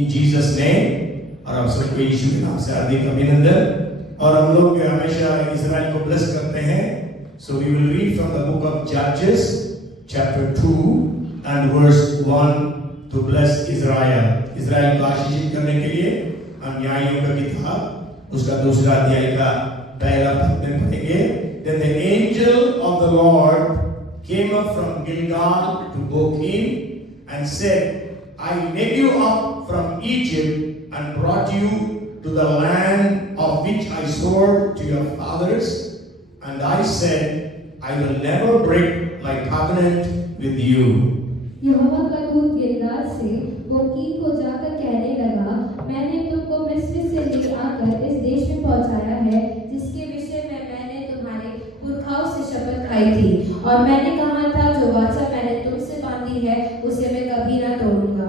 इन Jesus name. और आप सबको यीशु के नाम से हार्दिक अभिनंदन। और हम लोग हमेशा इजराइल को ब्लेस करते हैं। So we will read from the book of जजेस chapter 2 and verse 1 to bless Israel. Israel को आशीषित करने के लिए हम न्यायों का किताब उसका दूसरा अध्याय का पहला पद में पढ़ेंगे। Then the angel of the Lord came up from Gilgal to Bochim and said, I led you up from Egypt and brought you to the land of which I swore to your fathers. And I said, I will never break my covenant with you. यहोवा का दूत गिलगाल से बोकीम को जाकर कहने लगा, मैंने तुमको मिस्र से ले आकर इस देश में पहुंचाया है जिसके विषय में मैंने तुम्हारे पुरखाओं से शपथ खाई थी। और मैंने कहा था, जो वाचा मैंने तुमसे बांधी है उसे मैं कभी ना तोड़ूंगा।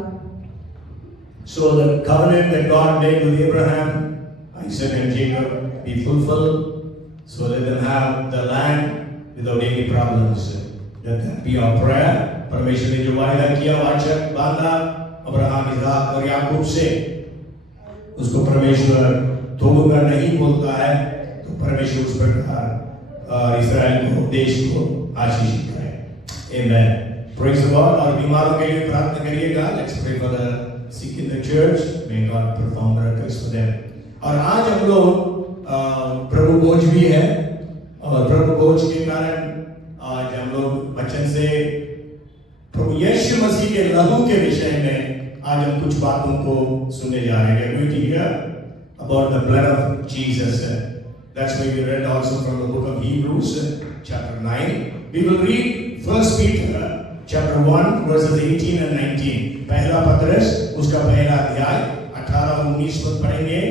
So the covenant that God made with Abraham, Isaac and Jacob be fulfilled, so let them have the land without any problems. Let that be our prayer. परमेश्वर ने जो वायदा किया, वाचा बांधा अब्राहम, इसहाक और याकूब से, उसको परमेश्वर तोड़ूंगा नहीं बोलता है। तो परमेश्वर उस प्रकार इस्राएल को, देश को आशीषित करे। Amen. Praise the Lord. और बीमारों के लिए प्रार्थना करिएगा। Let's pray for the sick in the church. May God perform miracles for them. और आज हम लोग प्रभु भोज भी है, और प्रभु भोज के कारण आज हम लोग वचन से प्रभु यीशु मसीह के लहू के विषय में आज हम कुछ बातों को सुनने जा रहे हैं। ठीक है, about the blood of Jesus. That's why we read also from the book of Hebrews chapter 9. We will read 1 Peter chapter 1 verses 18 and 19. पहला पत्रस उसका पहला अध्याय 18 और 19 पद पढ़ेंगे।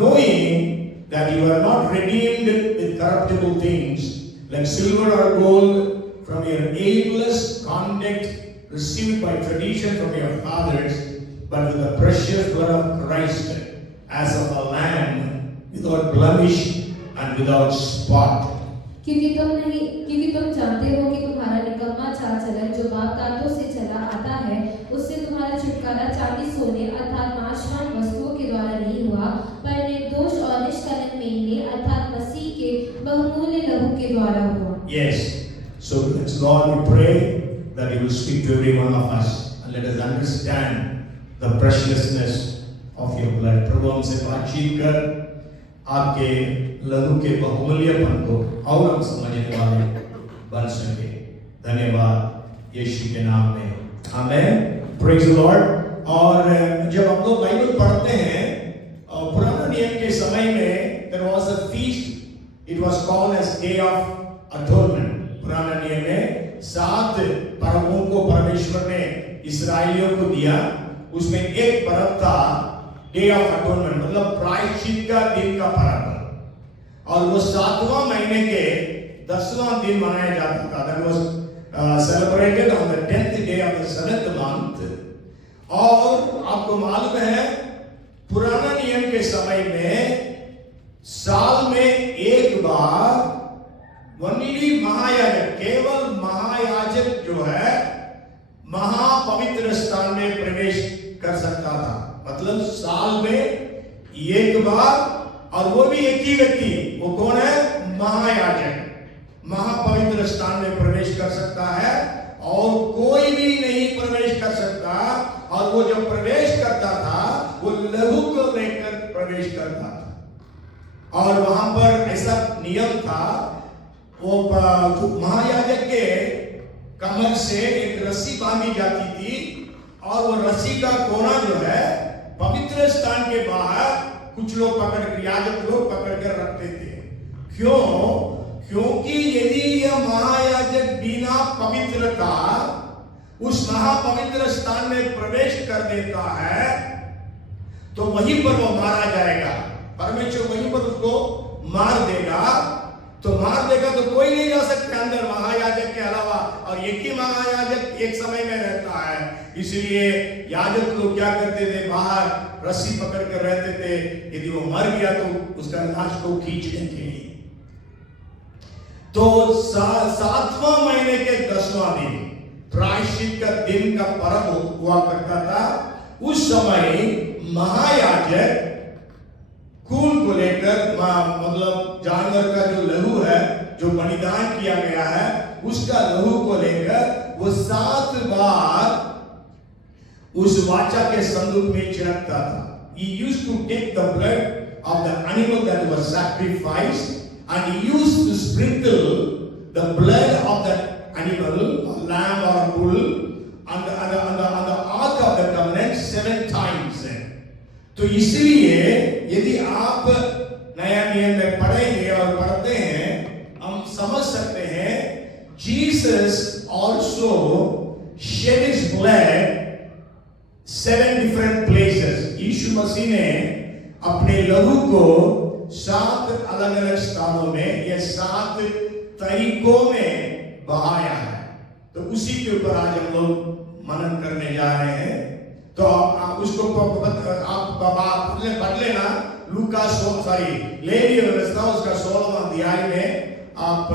Knowing that you are not redeemed with corruptible things like silver or gold from your aimless conduct received by tradition from your fathers, but with the precious blood of Christ, as of a lamb without blemish and without spot. क्योंकि तुम जानते हो कि तुम्हारा निकम्मा चाल चलन जो बाप दादों से चला आता है, उससे तुम्हारा छुटकारा चांदी सोने अर्थात नाशवान वस्तुओं के द्वारा नहीं हुआ, पर निर्दोष और निष्कलंक मेमने अर्थात मसीह के बहुमूल्य लहू के द्वारा हुआ। Yes. So let's Lord, we pray that He will speak to every one of us and let us understand the preciousness of your blood. प्रभु हमसे बातचीत कर आपके लहू के बहुमूल्यपन को और हम समझने वाले बन सके। धन्यवाद यीशु के नाम में, आमेन। Praise the Lord. और जब हम लोग बाइबल पढ़ते हैं, पुराने नियम के समय में there was a feast. It was called as Day of Atonement. पुराने नियम में 7 पर्वों को परमेश्वर ने इस्राएलियों को दिया। उसमें एक पर्व था डे ऑफ अटोनमेंट, मतलब प्रायश्चित का दिन का पर्व, और वो 7वां महीने के 10वां दिन मनाया जाता था। That was celebrated on the 10th day of the 7th month. और आपको मालूम है पुराना नियम के समय में साल में एक बार वनली महायाजक, केवल महायाजक जो है महापवित्र स्थान में प्रवेश कर सकता था। मतलब साल में एक बार, और वो भी एक ही व्यक्ति, वो कौन है? महायाजक महापवित्र स्थान में प्रवेश कर सकता है और कोई भी नहीं प्रवेश कर सकता। और वो जब प्रवेश करता था वो लहू को लेकर प्रवेश करता था। और वहां पर ऐसा नियम था, वो महायाजक के कमर से एक रस्सी बांधी जाती थी, और वो रस्सी का कोना जो है पवित्र स्थान के बाहर कुछ लोग पकड़, याजक लोग पकड़ कर रखते थे। क्यों? क्योंकि यदि यह महायाजक बिना पवित्रता उस महापवित्र स्थान में प्रवेश कर देता है तो वहीं पर वो मारा जाएगा। परमेश्वर वहीं पर उसको मार देगा। तो कोई नहीं जा सकता अंदर महायाजक के अलावा, और एक ही महायाजक एक समय में रहता है। इसलिए याजक लोग क्या करते थे? बाहर रस्सी पकड़ कर रहते थे। यदि वो मर गया तो उसका लाश को खींचने के लिए। तो 7वां महीने के 10वां दिन प्रायश्चित का दिन का पर्व हुआ करता था। उस समय महायाजक खून को लेकर मतलब जानवर का जो लहू है जो बलिदान किया गया है उसका लहू को लेकर वो 7 बार उस वाचा के संदूक में छिड़कता था. He used to take the blood of the animal that was sacrificed and he used to sprinkle the blood of that animal, a lamb or a bull, on the ark of the covenant 7 times. तो इसलिए यदि आप नया नियम में पढ़ेंगे और पढ़ते हैं हम समझ सकते हैं Jesus also shed his blood 7 different places. यीशु मसीह ने अपने लहू को 7 अलग अलग स्थानों में या 7 तरीकों में बहाया है. तो उसी के ऊपर आज हम लोग मनन करने जा रहे हैं. तो आप उसको आप पढ़ लेना. लूका लेवी व्यवस्था उसका 16वां अध्याय में आप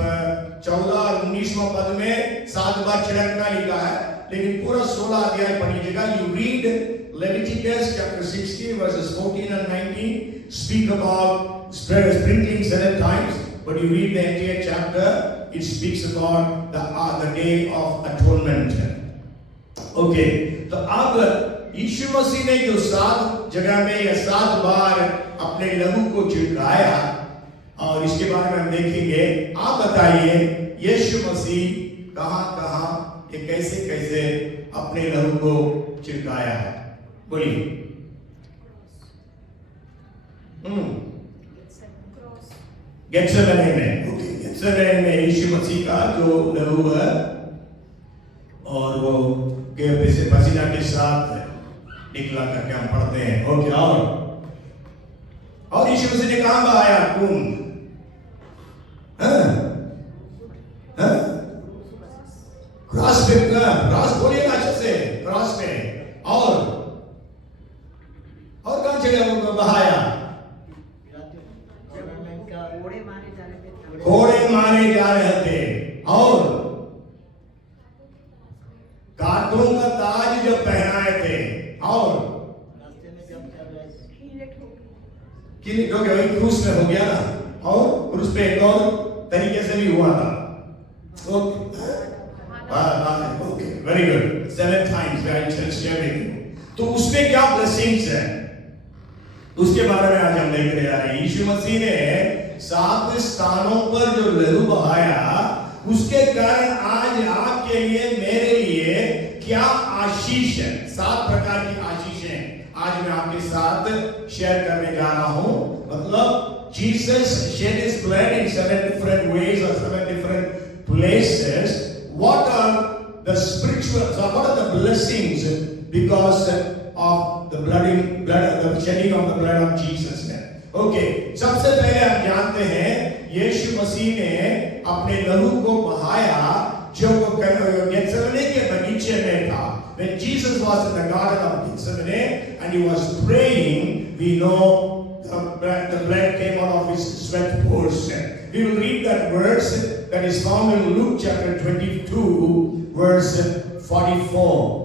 14 और 19वां पद में 7 बार छिड़कना लिखा है लेकिन पूरा 16 अध्याय पढ़िएगा. You read Leviticus chapter 16 verses 14 and 19 speak about sprinkling 7 times, but you read the entire chapter, it speaks about the day of atonement. Okay, तो अब यीशु मसीह ने जो 7 जगह में या 7 बार अपने लहू को छिड़काया और इसके बारे में हम देखेंगे. आप बताइए यीशु मसीह कहां-कहां ये कैसे अपने लहू को छिड़काया है. बोलिए. गेत्सेमने में. ओके, गेत्सेमने में यीशु मसीह का जो लहू है और वो के पसीना के साथ निकला करके हम पढ़ते हैं. ओके, और यीशु मसीह ने कहां बहाया खून? क्रॉस पे. क्रॉस बोलिए ना अच्छे से. क्रॉस पे. और कौन जगह बहाया? घोड़े मारे जा रहे थे और कांटों का ताज जब पहनाए थे और क्योंकि क्रूस में हो गया ना और क्रूस पे एक और तरीके से भी हुआ था. Okay, very good. 7 times तो उसमें क्या ब्लेसिंग्स है उसके बारे में आज हम देखने जा रहे हैं. यीशु मसीह ने 7 स्थानों पर जो लहू बहाया उसके कारण आज आपके लिए मेरे लिए क्या आशीष है. 7 प्रकार की आशीषें आज मैं आपके साथ शेयर करने जा रहा हूं. मतलब Jesus shed his blood in 7 different ways or 7 different places. What are the spiritual, so what are the blessings because of the the shedding of the blood of Jesus? Okay, सबसे पहले हम जानते हैं यीशु मसीह ने अपने लहू को बहाया जो गेत्सेमने के बगीचे में था. When Jesus was in the garden of Gethsemane and he was praying, we know the blood came out of his sweat pores. We will read that verse that is found in Luke chapter 22 verse 44.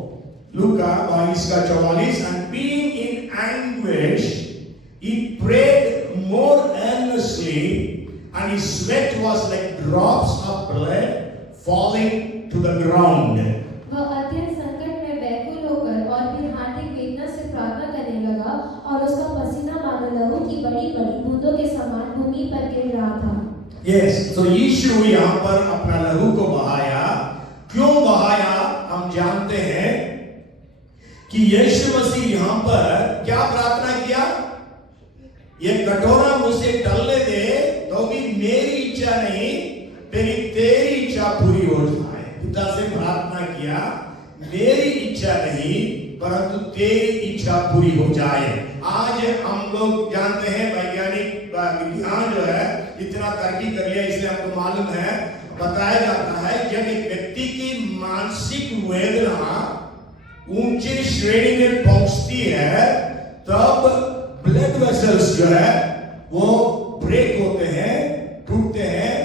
Luka 22:44. And being in anguish, he prayed more earnestly, and his sweat was like drops of blood falling to the ground. वह अत्यंत संकट में व्याकुल होकर और फिर हार्दिक वेदना से प्रार्थना करने लगा और उसका पसीना मानो लहू की बड़ी-बड़ी बूंदों के समान भूमि पर गिर रहा था. Yes, so यीशु यहाँ पर अपना लहू को बहाया. क्यों बहाया हम जानते हैं कि यीशु मसीह यहाँ पर क्या प्रार्थना किया. ये कटोरा मुझसे टलने दे तो भी मेरी इच्छा नहीं तेरी इच्छा पूरी हो जाए. पिता से प्रार्थना किया मेरी इच्छा नहीं परंतु तेरी इच्छा पूरी हो जाए. आज हम लोग जानते हैं वैज्ञानिक विज्ञान जो है इतना तरक्की कर लिया इसलिए हमको मालूम है बताया जाता है जब एक व्यक्ति की मानसिक वेदना ऊंची श्रेणी में पहुंचती है तब ब्लड वेसल्स जो है वो ब्रेक होते हैं टूटते हैं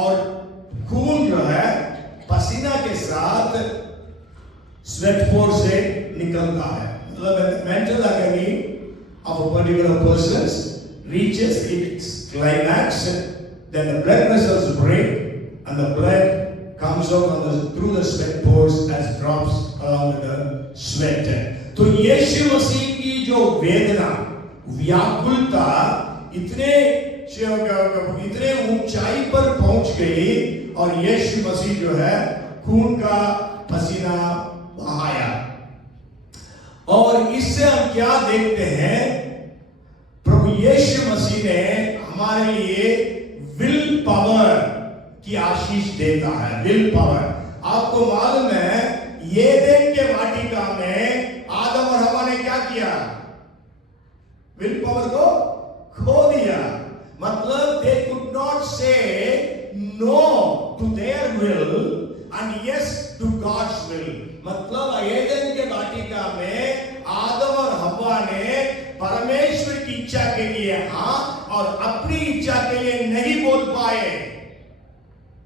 और खून जो है पसीना के साथ स्वेट पोर से निकलता है. मतलब मेंटल अगर of a particular person reaches its climax, then the blood vessels break and the blood comes out through the sweat pores as drops along with the sweat. तो यीशु मसीह की जो वेदना, व्याकुलता इतने ऊंचाई पर पहुंच गई और यीशु मसीह जो है खून का पसीना बहाया। और इससे हम क्या देखते हैं, प्रभु यीशु मसीह ने हमारे लिए विल पावर की आशीष देता है। विल पावर, आपको मालूम है एदेन के वाटिका में आदम और हवा ने क्या किया, विल पावर को खो दिया। मतलब they could not say no to their will and yes to God's will. मतलब एदेन के वाटिका में आदम और हवा ने परमेश्वर की इच्छा के लिए हां और अपनी इच्छा के लिए नहीं बोल पाए,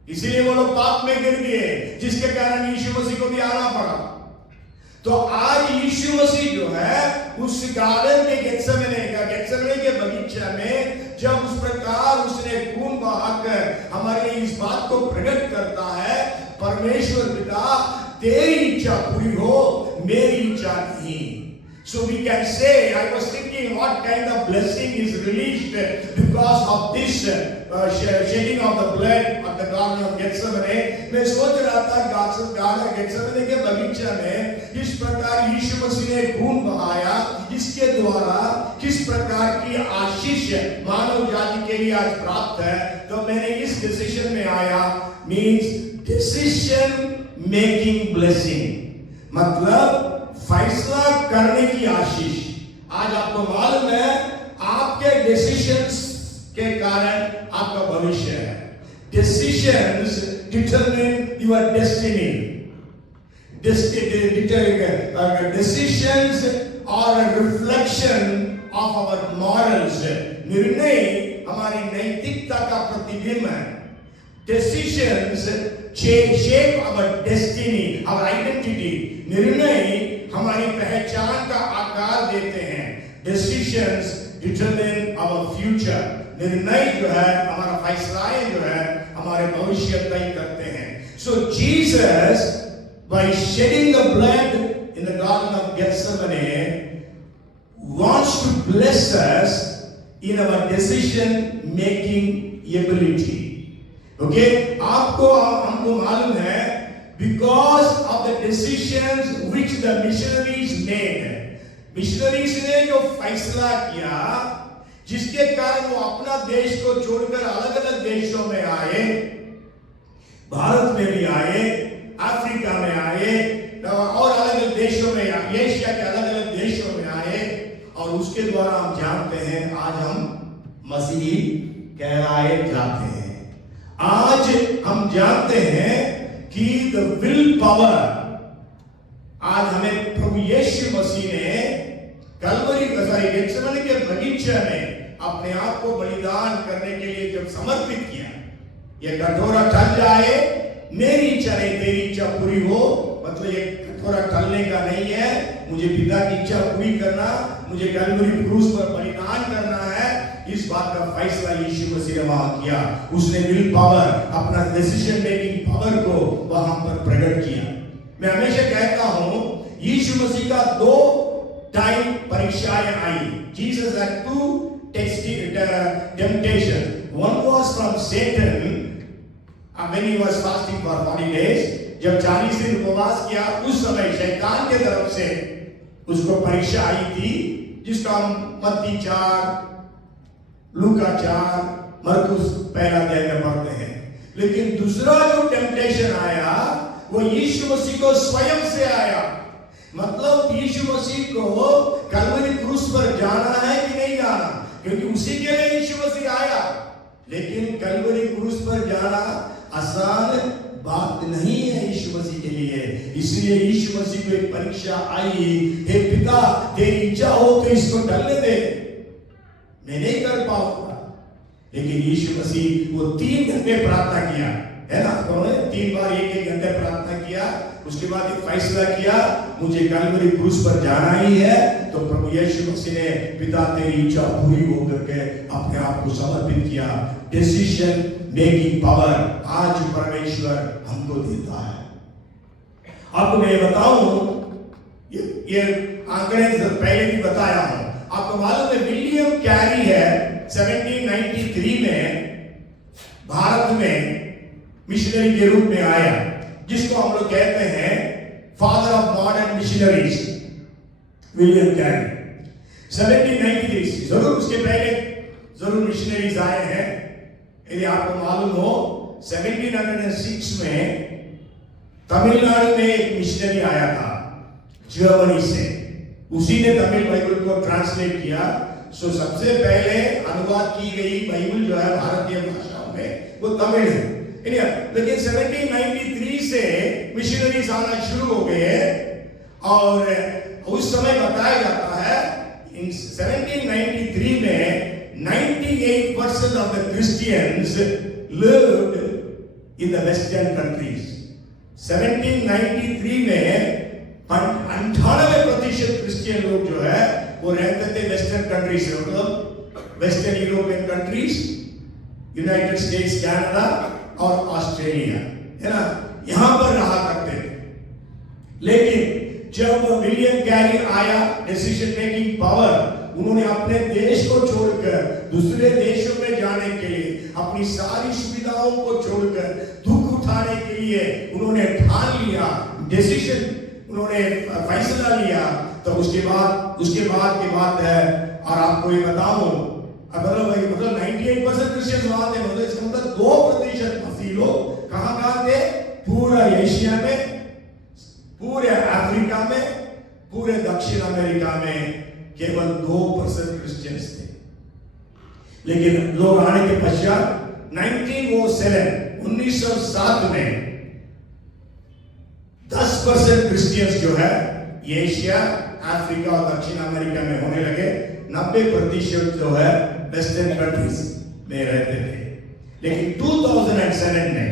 इसलिए वो लोग पाप में गिर गए, जिसके कारण यीशु मसीह को भी आना पड़ा। तो आज यीशु मसीह जो है उस गार्डन के गेत्सेमने के बगीचा में जब उस प्रकार उसने खून बहाकर हमारे लिए इस बात को प्रकट करता है, परमेश्वर पिता तेरी इच्छा पूरी हो, मेरी इच्छा नहीं। So we can say, I was thinking what kind of blessing is released because of this shedding of the blood of the Garden of Gethsemane। मैं सोच रहा था गार्डन गेत्सेमने के बगीचा में इस प्रकार यीशु मसीह ने खून बहाया, इसके द्वारा किस प्रकार की आशीष मानव जाति के लिए आज प्राप्त है। तो मैंने इस डिसीजन में आया, मीन्स डिसीजन मेकिंग ब्लेसिंग, मतलब फैसला करने की आशीष। आज आपको मालूम है आपके डिसीजंस के कारण आपका भविष्य है। Decisions determine your destiny. Decisions are a reflection of our morals. निर्णय हमारी नैतिकता का प्रतिबिंब है। Decisions shape our destiny, our identity। निर्णय हमारी पहचान का आकार देते हैं। Decisions determine our future। निर्णय जो है हमारा फैसलाएं जो है हमारे भविष्य तय करते हैं। So Jesus, by shedding the blood in the Garden of Gethsemane, wants to bless us in our decision making ability। Okay, आपको हमको मालूम है because of the decisions which the missionaries made. Missionaries ने जो फैसला किया, जिसके कारण वो अपना देश को छोड़कर अलग अलग देशों में आए, भारत में भी आए, अफ्रीका में आए और अलग अलग देशों में आए, एशिया के अलग अलग देशों में आए। और उसके द्वारा हम जानते हैं आज हम मसीही कहलाए जाते हैं। आज हम जानते हैं कि द विल पावर, आज हमें प्रभु यीशु मसीह ने गेत्सेमने के बगीचे में अपने आप को बलिदान करने के लिए जब समर्पित किया, ये कटोरा टल जाए, मेरी इच्छा नहीं तेरी इच्छा पूरी हो। मतलब ये कटोरा टलने का नहीं है, मुझे पिता की इच्छा पूरी करना, मुझे कलवरी क्रूस पर बलिदान करना है। इस बात का फैसला यीशु मसीह ने वहां किया। उसने विल पावर, अपना डिसीजन मेकिंग पावर को वहां पर प्रकट किया। मैं हमेशा कहता हूं यीशु मसीह का 2 टाइम परीक्षाएं आई। Jesus had 2 temptations. One was from Satan when he was fasting for 40 days। जब 40 दिन उपवास किया, उस समय शैतान के तरफ से उसको परीक्षा आई थी, जिसका हम मत्ती 4, लूका 4, मरकुस 1 अध्याय में पढ़ते हैं। लेकिन दूसरा जो टेम्पटेशन आया वो यीशु मसीह को स्वयं से आया। मतलब यीशु मसीह को कलवरी क्रूस पर जाना है कि नहीं जाना, क्योंकि उसी के लिए यीशु मसीह आया। लेकिन कलवरी क्रूस पर जाना आसान बात नहीं है यीशु मसीह के लिए। इसलिए यीशु मसीह को एक परीक्षा आई, हे पिता तेरी इच्छा हो तो इसको टलने दे, मैं नहीं कर पाऊंगा। लेकिन यीशु मसीह वो 3 घंटे प्रार्थना किया, है ना, उन्होंने 3 बार 1-1 घंटे प्रार्थना किया। किया, उसके बाद एक फैसला किया मुझे कलवरी क्रूस पर जाना ही है, तो प्रभु यीशु मसीह ने पिता तेरी इच्छा पूरी हो करके अपने आप को समर्पित किया। डिसीजन मेकिंग पावर आज परमेश्वर हमको देता है। आपको मैं बताऊं, ये आंकड़े पहले भी बताया हूं, आपको मालूम है विलियम कैरी है 1793 में भारत में मिशनरी के रूप में आया, जिसको हम लोग कहते हैं father of modern missionaries, William Carey 1793। जरूर उसके पहले जरूर मिशनरीज आए हैं। यदि आपको मालूम हो 1706 में तमिलनाडु में एक मिशनरी आया था जर्मनी से, उसी ने तमिल बाइबल को ट्रांसलेट किया। सो सबसे पहले अनुवाद की गई बाइबल जो है भारतीय भाषाओं में वो तमिल है। लेकिन 1793 से मिशनरीज आना शुरू हो गए और उस समय बताया जाता है इन 1793 में 98% of the Christians lived in the western countries. 1793 में 98% क्रिश्चियन लोग जो है वो रहते थे वेस्टर्न कंट्रीज में, मतलब western European countries, United states, Canada और ऑस्ट्रेलिया, है ना, यहां पर रहा करते थे। लेकिन जब विलियम कैरी आया, डिसीजन मेकिंग पावर, उन्होंने अपने देश को छोड़कर दूसरे देशों में जाने के लिए, अपनी सारी सुविधाओं को छोड़कर दुख उठाने के लिए उन्होंने ठान लिया, डिसीजन उन्होंने फैसला लिया। तो उसके बाद की बात है। और आपको ये बताऊं, मतलब 98% क्रिश्चियन वहां थे, मतलब इसका मतलब 2% मसीह लोग कहां थे? पूरा एशिया में, पूरे अफ्रीका में, पूरे दक्षिण अमेरिका में केवल 2% क्रिश्चियंस थे। लेकिन लोग आने के पश्चात 1907 में 10% क्रिश्चियंस जो है एशिया, अफ्रीका और दक्षिण अमेरिका में होने लगे। 90% जो है वेस्टर्न कंट्रीज में रहते थे। लेकिन 2007 में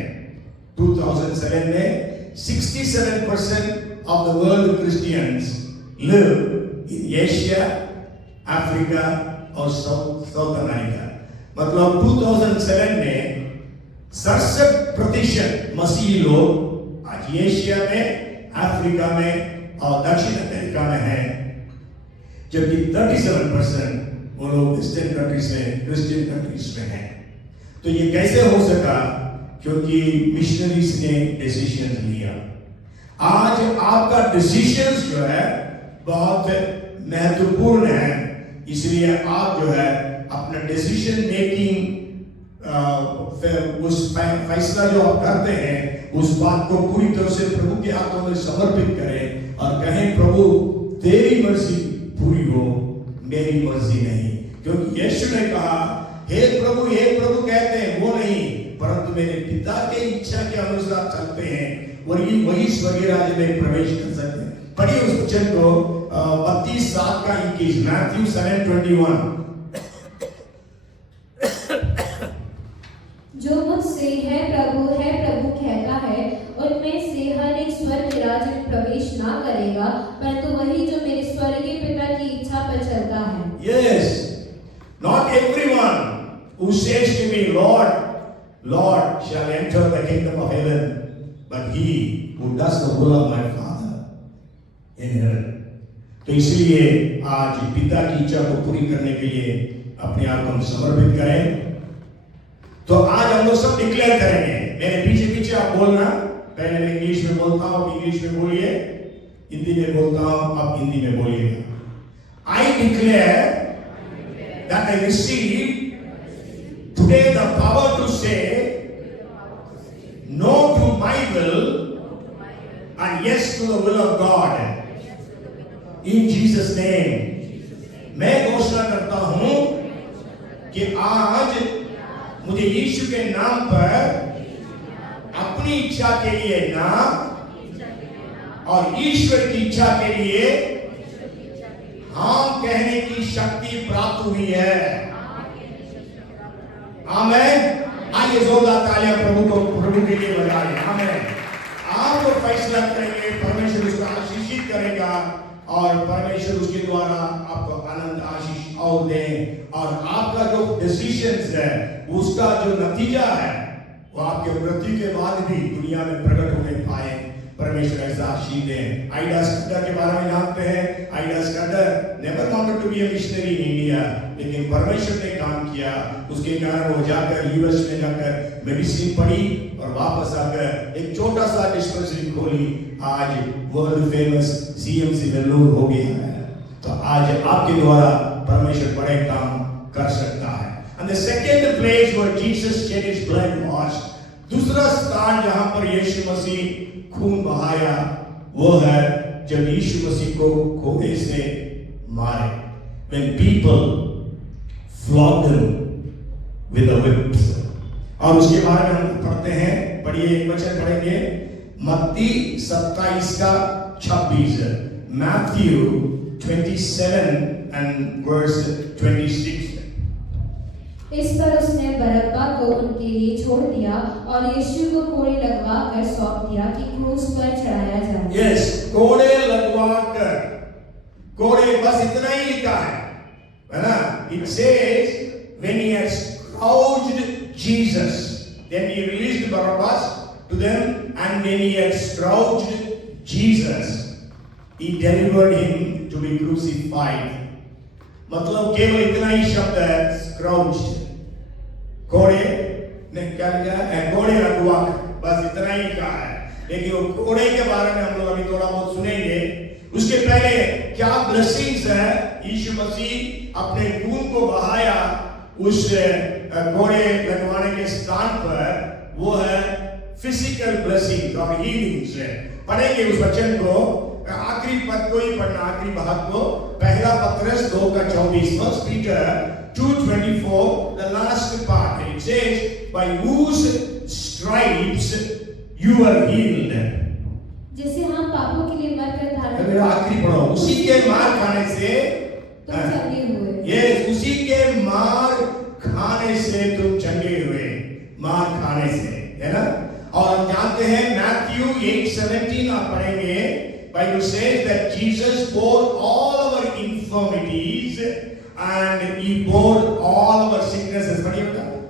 67% of the world Christians live in Asia, Africa और साउथ अमेरिका। मतलब 2007 में 67% मसीही लोग आज एशिया में, अफ्रीका में और दक्षिण अमेरिका में हैं, जबकि 37% वो लोग वेस्टर्न कंट्रीज में, क्रिश्चियन कंट्रीज में हैं। तो ये कैसे हो सका? क्योंकि मिशनरीज ने डिसीजन लिया। आज आपका डिसीजन जो है बहुत महत्वपूर्ण है, इसलिए आप जो है अपना डिसीजन मेकिंग, उस फैसला जो आप करते हैं उस बात को पूरी तरह से प्रभु के हाथों में समर्पित करें और कहें प्रभु तेरी मर्जी पूरी हो, मेरी मर्जी नहीं। क्योंकि यीशु ने कहा हे प्रभु कहते हैं वो नहीं, परंतु मेरे पिता के इच्छा के अनुसार चलते हैं, वही स्वर्गीय राज्य में प्रवेश कर सकते हैं। पढ़िए उस वचन को 32:7 का 21, मैथ्यू 7:21। जो मुझसे है प्रभु कहता है, उनमें से हर एक स्वर्ग राज्य में प्रवेश ना करेगा, परंतु वही जो मेरे स्वर्गीय पिता की इच्छा पर चलता है। Yes, not everyone who says to me, Lord, Lord, shall enter the kingdom of heaven, but he who does the will of my Father in heaven. तो इसलिए आज पिता की इच्छा को पूरी करने के लिए अपने आप को हम समर्पित करें। तो आज हम लोग सब डिक्लेयर करेंगे, मेरे पीछे पीछे आप बोलना। पहले मैं इंग्लिश में बोलता हूं, आप इंग्लिश में बोलिए, हिंदी में बोलता हूं, आप हिंदी में बोलिएगा। I declare that I receive today the power to say no to my will and yes to the will of God. In Jesus name, मैं घोषणा करता हूं कि आज मुझे यीशु के नाम पर अपनी इच्छा के लिए ना और ईश्वर की इच्छा के लिए हाँ कहने की शक्ति प्राप्त हुई है। आमीन। आइए जोरदार तालियां प्रभु के लिए बजा लें। आमीन। आप जो फैसला करेंगे परमेश्वर उसको आशीषित करेगा और परमेश्वर उसके द्वारा आपको आनंद आशीष और दे। और आपका जो डिसीजंस है उसका जो नतीजा है वो आपके मृत्यु के बाद भी दुनिया में प्रकट होने पाए। परमेश्वर ऐसा आशीष दे। आइडा स्कंदर के बारे में जानते हैं। Ida Scudder never wanted to be a missionary in India, लेकिन परमेश्वर ने काम किया। उसके कारण वो जाकर यूएस में जाकर मेडिसिन पढ़ी और वापस आकर एक छोटा सा डिस्पेंसरी खोली। आज वर्ल्ड फेमस सीएमसी वेल्लोर हो गया है। तो आज आपके द्वारा परमेश्वर बड़े काम कर सकता है। And the second place where Jesus shed his blood was, दूसरा स्थान जहां पर यीशु मसीह खून बहाया वो है जब यीशु मसीह को घोड़े से मारे। When people flogged him with the whips। और उसके बारे में हम पढ़ते हैं, पढ़िए एक वचन पढ़ेंगे मत्ती 27 का 26, Matthew 27 and verse 26। इस पर उसने बरअब्बा को उनके लिए छोड़ दिया और यीशु को कोड़े लगवा कर सौंप दिया कि क्रूस पर चढ़ाया जाए। Yes, कोड़े लगवा कर, कोड़े बस इतना ही लिखा है ना? It says when he had scourged Jesus, then he released Barabbas to them, and when he had scourged Jesus, he delivered him to be crucified। मतलब केवल इतना ही शब्द है, scourged। कोड़े ने क्या लिखा है? कोड़े लगवा, बस इतना ही कहा है। लेकिन वो कोड़े के बारे में हम लोग अभी थोड़ा बहुत सुनेंगे। उसके पहले क्या ब्लेसिंग्स है यीशु मसीह अपने खून को बहाया उस कोड़े लगवाने के स्थान पर, वो है फिजिकल ब्लेसिंग्स और हीलिंग्स है। पढ़ेंगे उस वचन को, आखिरी पद को ही पढ़ना, आखिरी भाग को। पहला पत्रस 2 का 24, First Peter 2:24, the last part, it says, by whose stripes you are healed। जिसे हम पापों के लिए मरकर धारण, मेरा आखिरी पढ़ो, उसी के मार खाने से तुम चंगे हुए। ये उसी के मार खाने से तुम चंगे हुए, मार खाने से, है ना? और हम जानते हैं मैथ्यू 8:17 आप पढ़ेंगे, Bible says that Jesus bore all our infirmities and he bore all our sicknesses। पढ़िए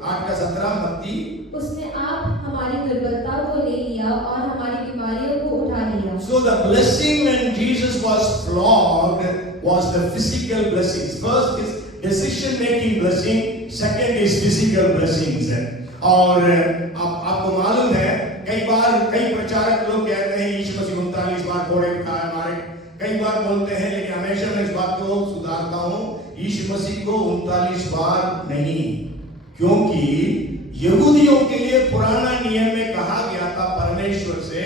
8 का 17 मत्ती। उसने आप हमारी दुर्बलताओं को ले लिया और हमारी बीमारियों को उठा लिया। So the blessing when Jesus was flogged was the physical blessings। First is decision making blessing, second is physical blessings। और आपको मालूम है कई बार कई प्रचारक लोग कहते हैं यीशु मसीह 39 बार घोड़े उठाए मारे, कई बार बोलते हैं, लेकिन हमेशा मैं इस बात को सुधारता हूं, यीशु मसीह को 39 बार नहीं, क्योंकि यहूदियों के लिए पुराना नियम में कहा गया था परमेश्वर से,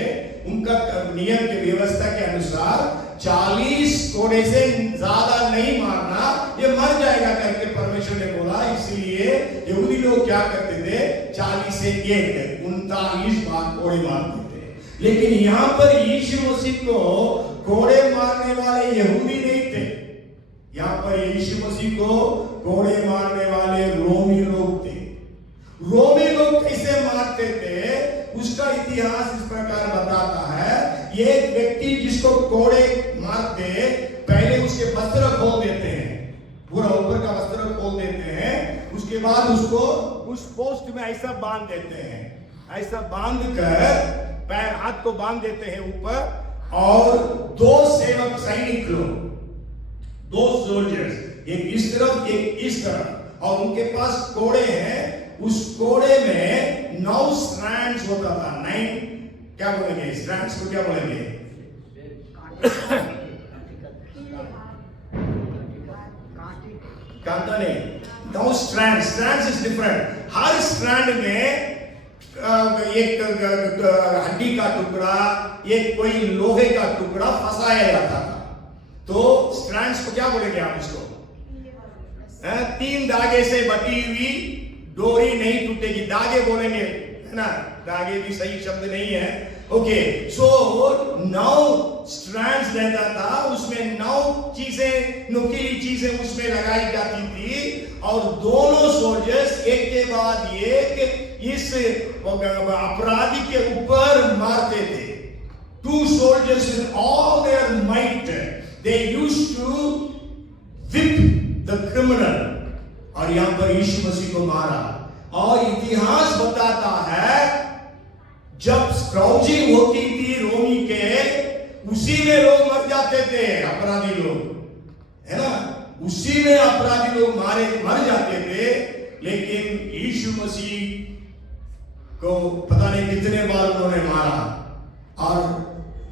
उनका नियम के व्यवस्था के अनुसार 40 कोड़े से ज्यादा नहीं मारना, ये मर जाएगा करके परमेश्वर ने बोला। इसलिए यहूदी लोग क्या करते थे, 40 से 39 बार कोड़े मारते थे। लेकिन यहाँ पर यीशु मसीह को कोड़े मारने वाले यहूदी नहीं थे, यहाँ पर यीशु मसीह को कोड़े मारने वाले रोमी लोग थे। रोमी लोग कैसे मारते थे उसका इतिहास इस प्रकार बताता है। ये एक व्यक्ति जिसको कोड़े मारते, पहले उसके वस्त्र खोल देते हैं, पूरा ऊपर का वस्त्र खोल देते हैं, उसके बाद उसको उस पोस्ट में ऐसा बांध देते हैं, ऐसा बांध कर पैर हाथ को बांध देते हैं ऊपर, और 2 सेवक सैनिक लोग, 2 सोल्जर्स, एक इस तरफ एक इस तरफ, और उनके पास कोड़े हैं। उस कोड़े में 9 स्ट्रैंड्स होता था। 9 क्या बोलेंगे, स्ट्रैंड्स को क्या बोलेंगे? कांटा नहीं, 9 strands. Strands is different. Her strand में एक हड्डी का टुकड़ा, एक कोई लोहे का टुकड़ा फंसाया जाता था। तो स्ट्रैंड्स को क्या बोलेंगे आप इसको? 3 धागे से बटी हुई डोरी नहीं टूटेगी, धागे बोलेंगे, है ना? धागे भी सही शब्द नहीं है। ओके, सो 9 स्ट्रैंड्स रहता था, उसमें 9 चीजें, नुकीली चीजें उसमें लगाई जाती थी, और दोनों सोल्जर्स एक के बाद एक इस अपराधी के ऊपर मारते थे। two soldiers with all their might, they used to whip the criminal. और यहां पर यीशु मसीह को मारा। और इतिहास बताता है जब स्क्राउजिंग होती थी रोमी के, उसी में लोग मर जाते थे, अपराधी लोग, है ना, उसी में अपराधी लोग मर जाते थे। लेकिन यीशु मसीह को पता नहीं कितने बार उन्होंने मारा। और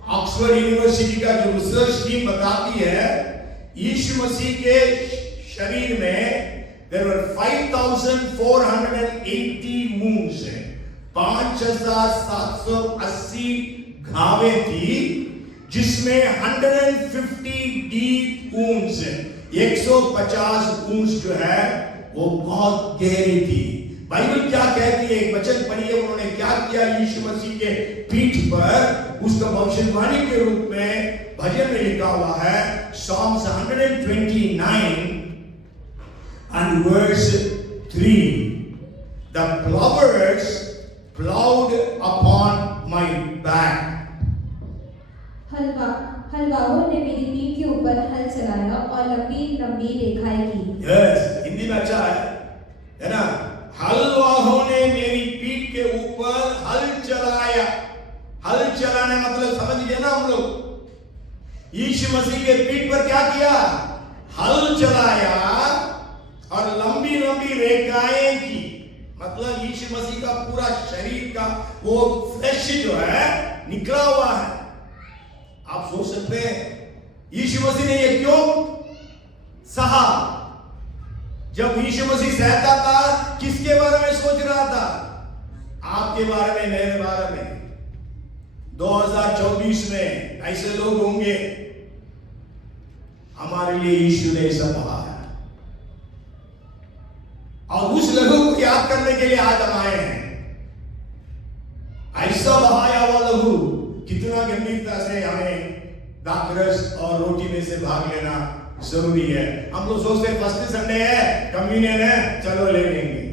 ऑक्सफोर्ड यूनिवर्सिटी का जो रिसर्च टीम बताती है, यीशु मसीह के शरीर में there were 5,480 wounds, 5,780 घावें थी, जिसमें 150 deep wounds, 150 wounds जो है वो बहुत गहरी थी। बाइबल क्या कहती है, एक वचन पढ़िए, उन्होंने क्या किया यीशु मसीह के पीठ पर, उसका भविष्यवाणी के रूप में भजन में लिखा हुआ है, Psalms 129 and verse 3, the plowers plowed upon my back. हलवाओं ने मेरी पीठ के ऊपर हल चलाया और लंबी लंबी रेखाएं की। Yes, हिंदी में अच्छा है ना? हलवाओं ने मेरी पीठ के ऊपर हल चलाया। हल चलाने मतलब समझ गए ना हम लोग? यीशु मसीह के पीठ पर क्या किया? हल चलाया और लंबी लंबी रेखाएं की। मतलब यीशु मसीह का पूरा शरीर का वो फ्लैश जो है निकला हुआ है। आप सोच सकते हैं यीशु मसीह ने ये क्यों सहा? जब यीशु मसीह सहता था, किसके बारे में सोच रहा था? आपके बारे में, मेरे बारे में। 2024 में ऐसे लोग होंगे, हमारे लिए यीशु ने ऐसा कहा है। और उस लहू को याद करने के लिए आज हम आए हैं। ऐसा बहाया हुआ लहू कितना गंभीरता से हमें दाखरस और रोटी में से भाग लेना जरूरी है। हम लोग सोचते हैं फर्स्ट संडे है, कम्युनियन है, चलो ले लेंगे।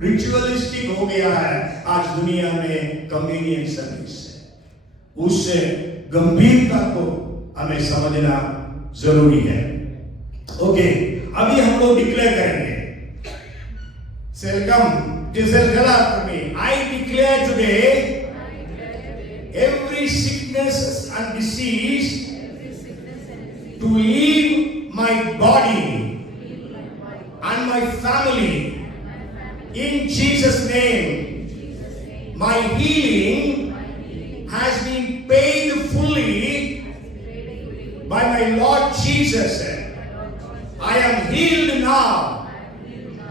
रिचुअलिस्टिक हो गया है आज दुनिया में कम्युनियन सर्विस। उससे गंभीरता को हमें समझना जरूरी है। ओके, अभी हम लोग डिक्लेयर करेंगे। Come, declare after me. I declare today every sickness and disease to leave my body and my family in Jesus' name. My healing has been paid fully by my Lord Jesus. I am healed now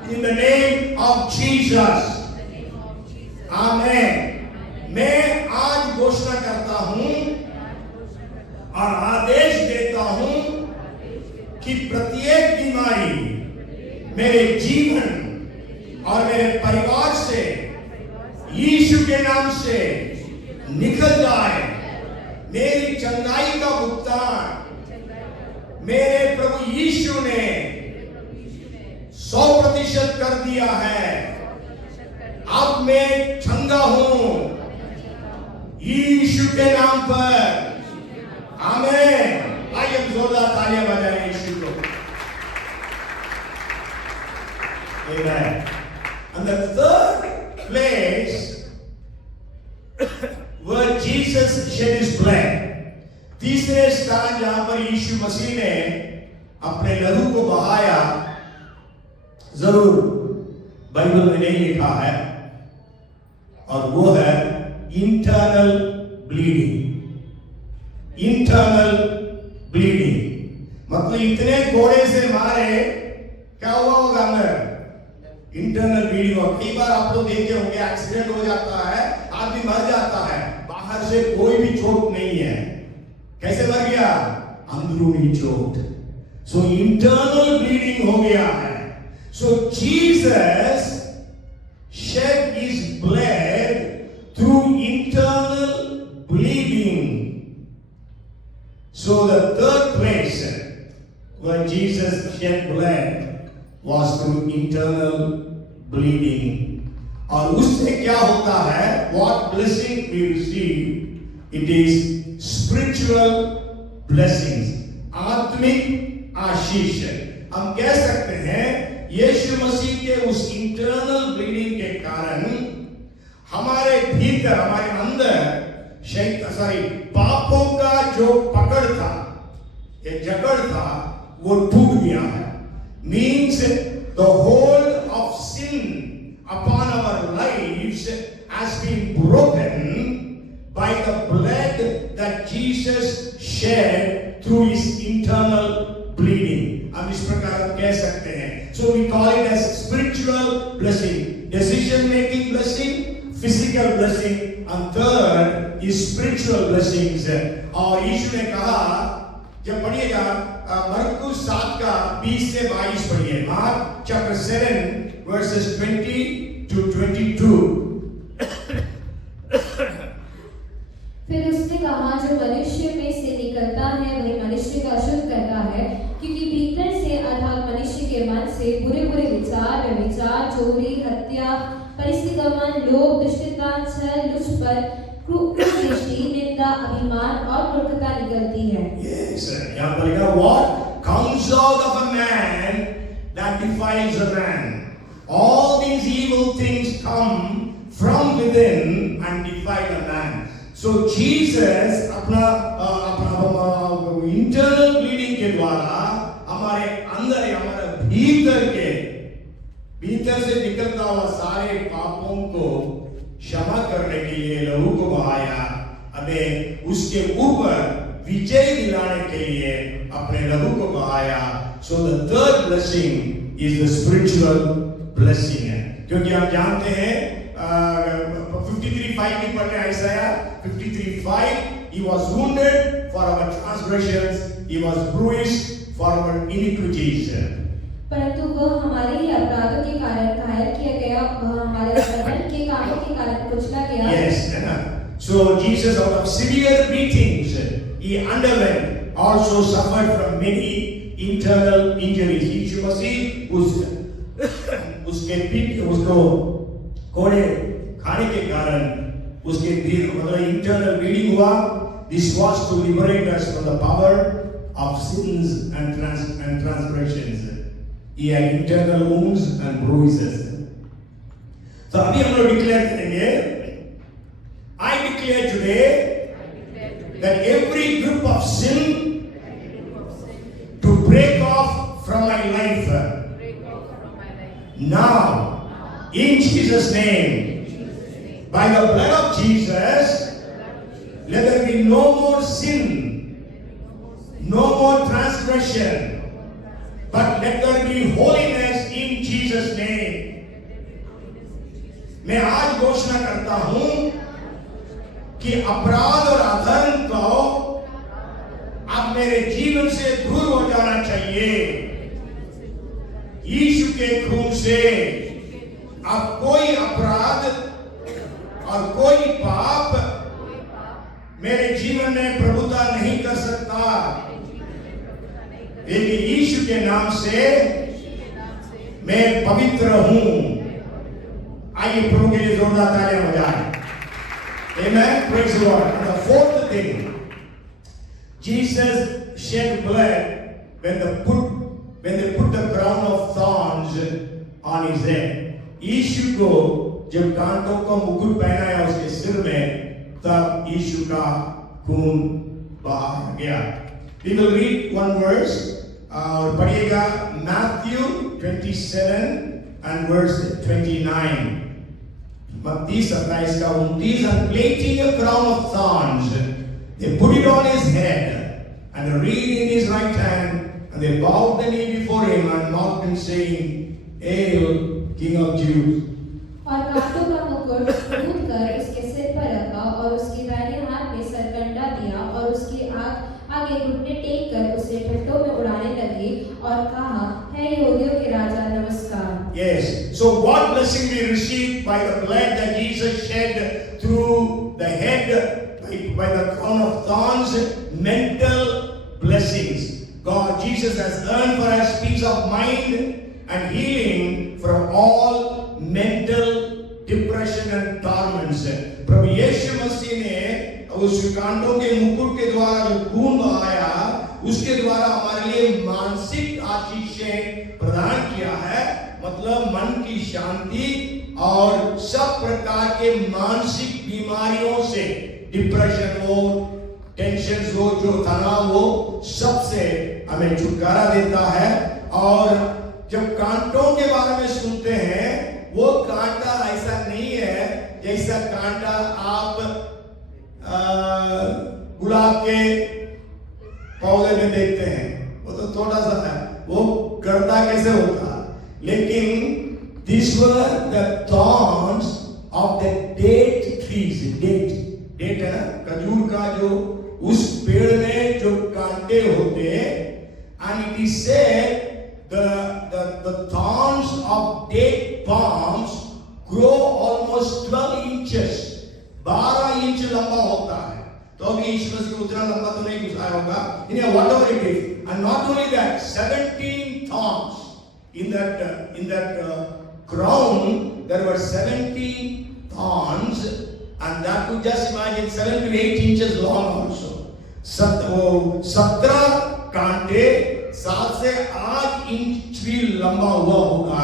in the name of Jesus. आमेन। मैं आज घोषणा करता हूं और आदेश देता हूं कि प्रत्येक बीमारी मेरे जीवन और मेरे परिवार से यीशु के नाम से निकल जाए। मेरी चंगाई का भुगतान मेरे प्रभु यीशु ने 100% कर दिया है। अब मैं चंगा हूं यीशु के नाम पर। आमीन। आइए जोरदार तालियां बजाएं यीशु को। Amen. And the third place where Jesus shed his blood, तीसरे स्थान जहां पर यीशु मसीह ने अपने लहू को बहाया, जरूर बाइबल में नहीं लिखा है, और वो है इंटरनल ब्लीडिंग। इंटरनल ब्लीडिंग मतलब इतने कोड़े से मारे, क्या हुआ होगा अंदर? Internal bleeding. और कई बार आप लोग देखे होंगे, एक्सीडेंट हो जाता है, आदमी मर जाता है, बाहर से कोई भी चोट नहीं है। कैसे मर गया? अंदरूनी चोट। सो इंटरनल ब्लीडिंग हो गया है। So Jesus shed his blood through internal bleeding. So the third place where Jesus shed blood was through internal bleeding. और उससे क्या होता है? What blessing we receive It is spiritual blessings. आत्मिक आशीष. हम कह सकते हैं यीशु मसीह के उस इंटरनल ब्लीडिंग के कारण हमारे भीतर, हमारे अंदर पापों का जो पकड़ था, ये जकड़ था, वो टूट गया है. Means the hold of sin upon our lives has been broken by the blood that Jesus shed through his internal bleeding. हम इस प्रकार कह सकते हैं. So we call it as spiritual blessing, decision making blessing, physical blessing, and third is spiritual blessings. और यीशु ने कहा, जब पढ़िएगा मरकुस 7 का 20 से 22 पढ़िए. Mark chapter 7 verses 20 to 22. फिर उसने कहा, जो मनुष्य में से निकलता है वही मनुष्य को अशुद्ध करता है, क्योंकि भीतर से अर्थात मनुष्य के मन से बुरे बुरे विचार, व्यभिचार, चोरी, हत्या, परिस्थिगमन, लोभ, दुष्टता, छल, लुचपन, कुदृष्टि, निंदा, अभिमान और मूर्खता निकलती है. Yes, यहाँ पर लिखा, what comes out of a man that defiles a man. All these evil things come from within and defile a man. So Jesus अपना इंटरनल ब्लीडिंग के द्वारा हमारे अंदर, हमारे भीतर से निकलता हुआ सारे पापों को क्षमा करने के लिए लहू को बहाया. हमें उसके ऊपर विजय दिलाने के लिए अपने लहू को बहाया. So the third blessing is the spiritual blessing है, क्योंकि आप जानते हैं 53:5 की पढ़ने आइसाया 53:5, he was wounded for our transgressions, he was bruised for our iniquities. परंतु वह हमारे ही अपराधों के कारण घायल किया गया, वह हमारे अधर्म के कामों के कारण कुचला गया. Yes, है ना. So Jesus, out of severe beatings, he underwent, also suffered from many internal injuries. यीशु मसीह उसके पीठ, उसको कोड़े खाने के कारण उसके मतलब इंटरनल ब्लीडिंग हुआ. This was to liberate us from the power of sins and transgressions. He had internal wounds and bruises. तो अभी हम लोग डिक्लेयर करेंगे. I declare today that every grip of sin to break off from my life now, in Jesus' name, by the blood of Jesus, let there be no more sin, no more transgression, but let there be holiness in Jesus' name. मैं आज घोषणा करता हूं कि अपराध और अधर्म को अब मेरे जीवन से दूर हो जाना चाहिए. यीशु के खून से अब कोई अपराध और कोई पाप मेरे जीवन में प्रभुता नहीं कर सकता, लेकिन यीशु के नाम से मैं पवित्र हूं. आइए प्रभु के लिए जोरदार तालियां हो जाए. Amen. Praise the Lord. And the fourth thing, Jesus shed blood when they put the crown of thorns on his head. यीशु को जब कांटों का मुकुट पहनाया उसके सिर में, तब यीशु का खून बहा गया. We will read one verse. और पढ़िएगा Matthew 27 and verse 29. मत्ती 27 का 29. And placing a crown of thorns, they put it on his head and a reed in his right hand, and they bowed the knee before him and mocked him, saying, Hail, King of Jews. और कांटों का मुकुट कूद कर उसके सिर पर रखा और उसके दाहिने हाथ में सरकंडा दिया और उसके आगे घुटने टेक कर उसे ठट्ठों में उड़ाने लगे और कहा, हे यहूदियों के राजा नमस्कार. Yes. So what blessing we received by the blood that Jesus shed through the head, by the crown of thorns, mental blessings. Jesus has earned for us peace of mind and healing from all mental depression and torments. प्रभु यीशु मसीह ने उस कांटों के मुकुट के द्वारा जो खून बहाया, उसके द्वारा हमारे लिए मानसिक आशीषें प्रदान किया है। मतलब मन की शांति और सब प्रकार के मानसिक बीमारियों से, डिप्रेशन हो, टेंशन हो, जो तनाव हो, सबसे हमें छुटकारा देता है। और जब कांटों के बारे में सुनते हैं, वो कांटा ऐसा नहीं है जैसा कांटा आप गुलाब के पौधे में देखते हैं, वो तो थोड़ा सा है, वो गर्दा कैसे होता है। लेकिन these were the thorns of the date trees. Date है ना, खजूर का जो उस पेड़ में जो कांटे होते हैं, and it is said the thorns of date palms grow almost 12 inches. 12 inch लंबा होता है। तो अभी यीशु मसीह उतना लंबा तो नहीं गुजारा होगा, whatever it is. And not only that, 17 thorns in that crown. There were 17 thorns, and that could just imagine 7 to 8 inches long also. 17 कांटे 7 से 8 इंच भी लंबा हुआ होगा।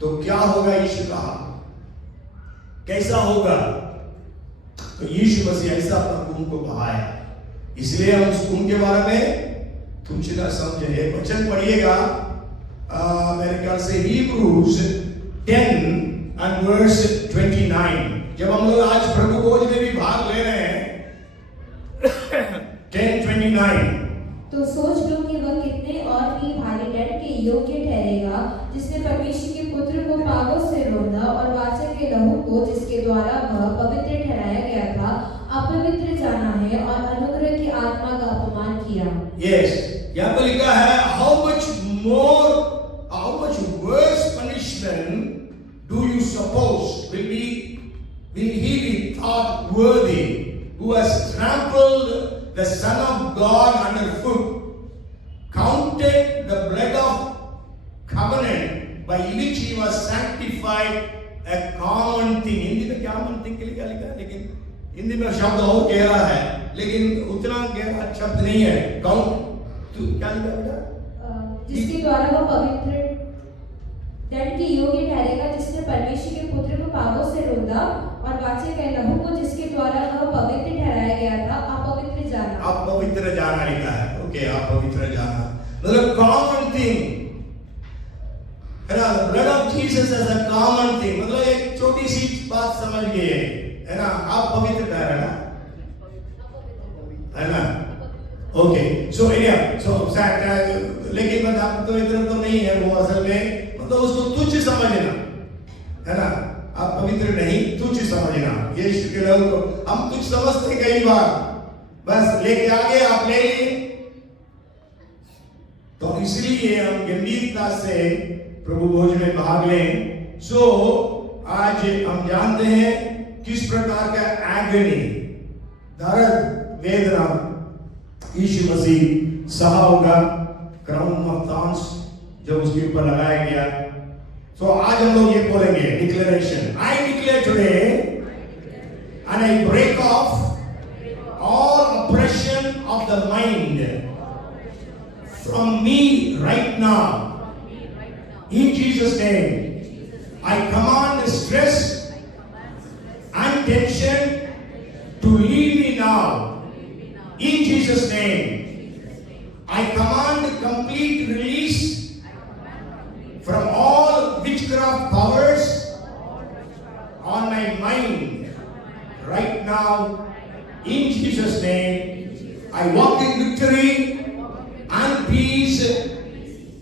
तो क्या होगा? यीशु कहा कैसा होगा? तो यीशु मसीह ऐसा अपना खून को बहाया, इसलिए हम उस खून के बारे में तुम चिंता समझे। एक वचन पढ़िएगा, मेरे ख्याल से Hebrews 10 and verse 29। जब हम लोग आज प्रभु भोज में भी भाग ले रहे हैं 10:29। तो सोच लो कि वह कितने और भी भारी दंड के योग्य ठहरेगा, जिसने परमेश्वर के पुत्र को पापों से रोंदा और वाचा के लहू को, जिसके द्वारा वह पवित्र ठहराया गया था, अपवित्र जाना है और अनुग्रह की आत्मा का अपमान किया। Yes, यहाँ पर लिखा है, how much worse punishment do you suppose will he be thought worthy, who has trampled the Son of God underfoot, counted the blood of covenant by which he was sanctified a common thing। Hindi में common thing के लिए क्या लिखा है, लेकिन हिंदी में शब्द और गहरा है, लेकिन उतना गहरा शब्द नहीं है। क्या लिखा बेटा? जिसके द्वारा वह पवित्र दंड के योग्य ठहरेगा, जिसने परमेश्वर के पुत्र को पापों से रोंदा और वाचा के लहू को, जिसके द्वारा वह पवित्र ठहराया गया था, अपवित्र जाना। अपवित्र जाना लिखा है। ओके, अपवित्र जाना मतलब कॉमन थिंग है ना। Blood of Jesus as a common thing, मतलब एक छोटी सी बात समझ गए है ना। आप पवित्र ठहराना है ना। ओके, सो लेकिन मतलब पवित्र तो नहीं है वो असल में, मतलब उसको तुच्छ समझना है ना। आप पवित्र नहीं, तुच्छ समझना। यीशु के लहू को हम तुच्छ समझते कई बार, बस लेके आगे आप ले लिए। तो इसलिए हम गंभीरता से प्रभु भोज में भाग लें। सो आज हम जानते हैं किस प्रकार का एगनी, दर्द, वेदना यीशु मसीह सहा होगा। क्राउन ऑफ थॉर्न्स जब उसके ऊपर लगाया गया। सो आज हम लोग ये बोलेंगे declaration, I declare today and I break off all operation of the mind from me right now, in Jesus' name. I command the stress and tension to leave me now, in Jesus' name. I command complete release from all witchcraft powers on my mind right now, in Jesus' name. I walk in victory and peace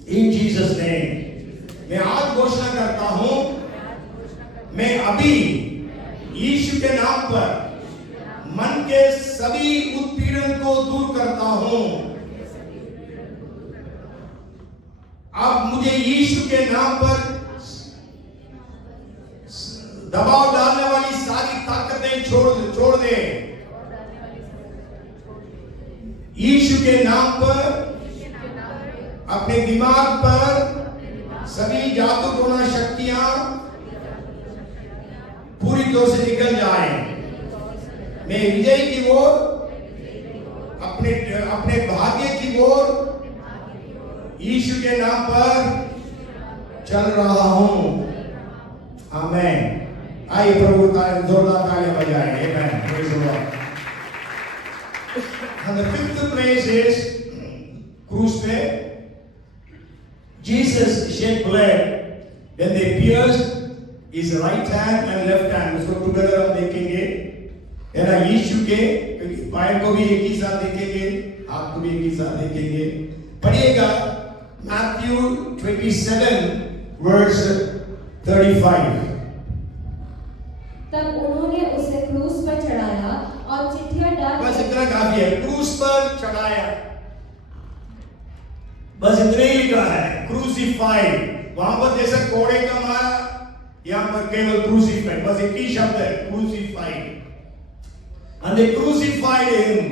in Jesus' name. मैं आज घोषणा करता हूं, मैं अभी यीशु के नाम पर मन के सभी उत्पीड़न को दूर करता हूं। अब मुझे यीशु के नाम पर दबाव डालने वाली सारी ताकतें छोड़ दे। यीशु के नाम पर अपने दिमाग पर सभी जादूटोना शक्तियां पूरी तरह से निकल जाएं। मैं विजय की ओर, अपने अपने भाग्य की ओर यीशु के नाम पर चल रहा हूं। आमीन। आइए प्रभु का जोरदार तालियां बजाएं। आमीन। Praise the Lord. And the fifth place is क्रूस पे Jesus shed blood when they pierced his right hand and left hand. उसको टुगेदर हम देखेंगे, है ना, यीशु के पैर को भी एक ही साथ देखेंगे, हाथ को भी एक ही साथ देखेंगे। पढ़िएगा मैथ्यू 27 वर्स 35। तब उन्होंने उसे क्रूस पर चढ़ाया और चिट्ठियां डाल, बस इतना काफी है, क्रूस पर चढ़ाया, बस इतना ही लिखा है, क्रूसिफाइड। वहां पर जैसे कोड़े का मारा, यहां पर केवल क्रूसिफाइड, बस एक ही शब्द है, crucified. And they crucified him.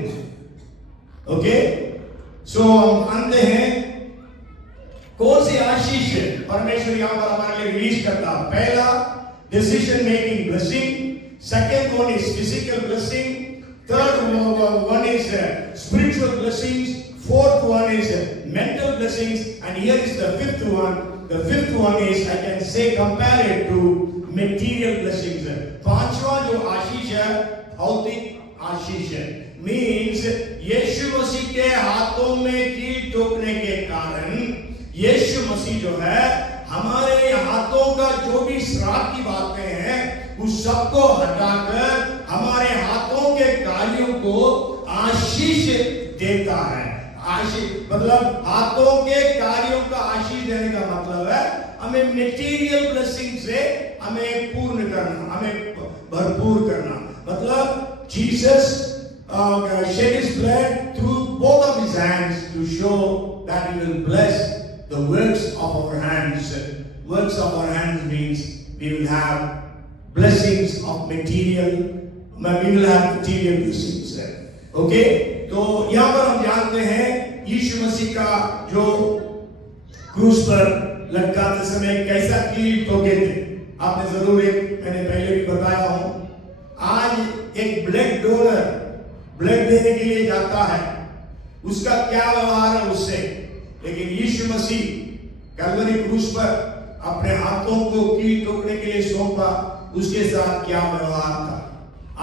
Okay? So हम आते हैं कौन सी आशीष परमेश्वर यहां पर हमारे लिए रिलीज करता। पहला decision making blessing, second one is physical blessing, third one is spiritual blessings, fourth one is mental blessings, and here is the fifth one. The fifth one is, I can say, compare it to material blessings. पांचवा जो आशीष है भौतिक आशीष है, means यीशु मसीह के हाथों में कील ठोकने के कारण यीशु मसीह जो है हमारे हाथों का जो भी श्राप की बातें हैं उस सबको हटाकर हमारे हाथों के कार्यों को आशीष देता है। आशीष मतलब हाथों के कार्यों का आशीष देने का मतलब है हमें मटेरियल ब्लेसिंग से हमें पूर्ण करना, हमें भरपूर करना। मतलब Jesus shed his blood through both of his hands to show that he will bless the works of our hands. Works of our hands means we will have blessings of material, we will have material blessings. Okay? तो यहाँ पर हम जानते हैं यीशु मसीह का जो क्रूस पर लटकाते समय कैसा कील ठोके थे। आपने जरूर मैंने पहले भी बताया हूं, आज एक ब्लड डोनर ब्लड देने के लिए जाता है, उसका क्या व्यवहार है उससे, लेकिन यीशु मसीह कलवरी क्रूस पर अपने हाथों को कील ठोकने के लिए सौंपा, उसके साथ क्या व्यवहार था।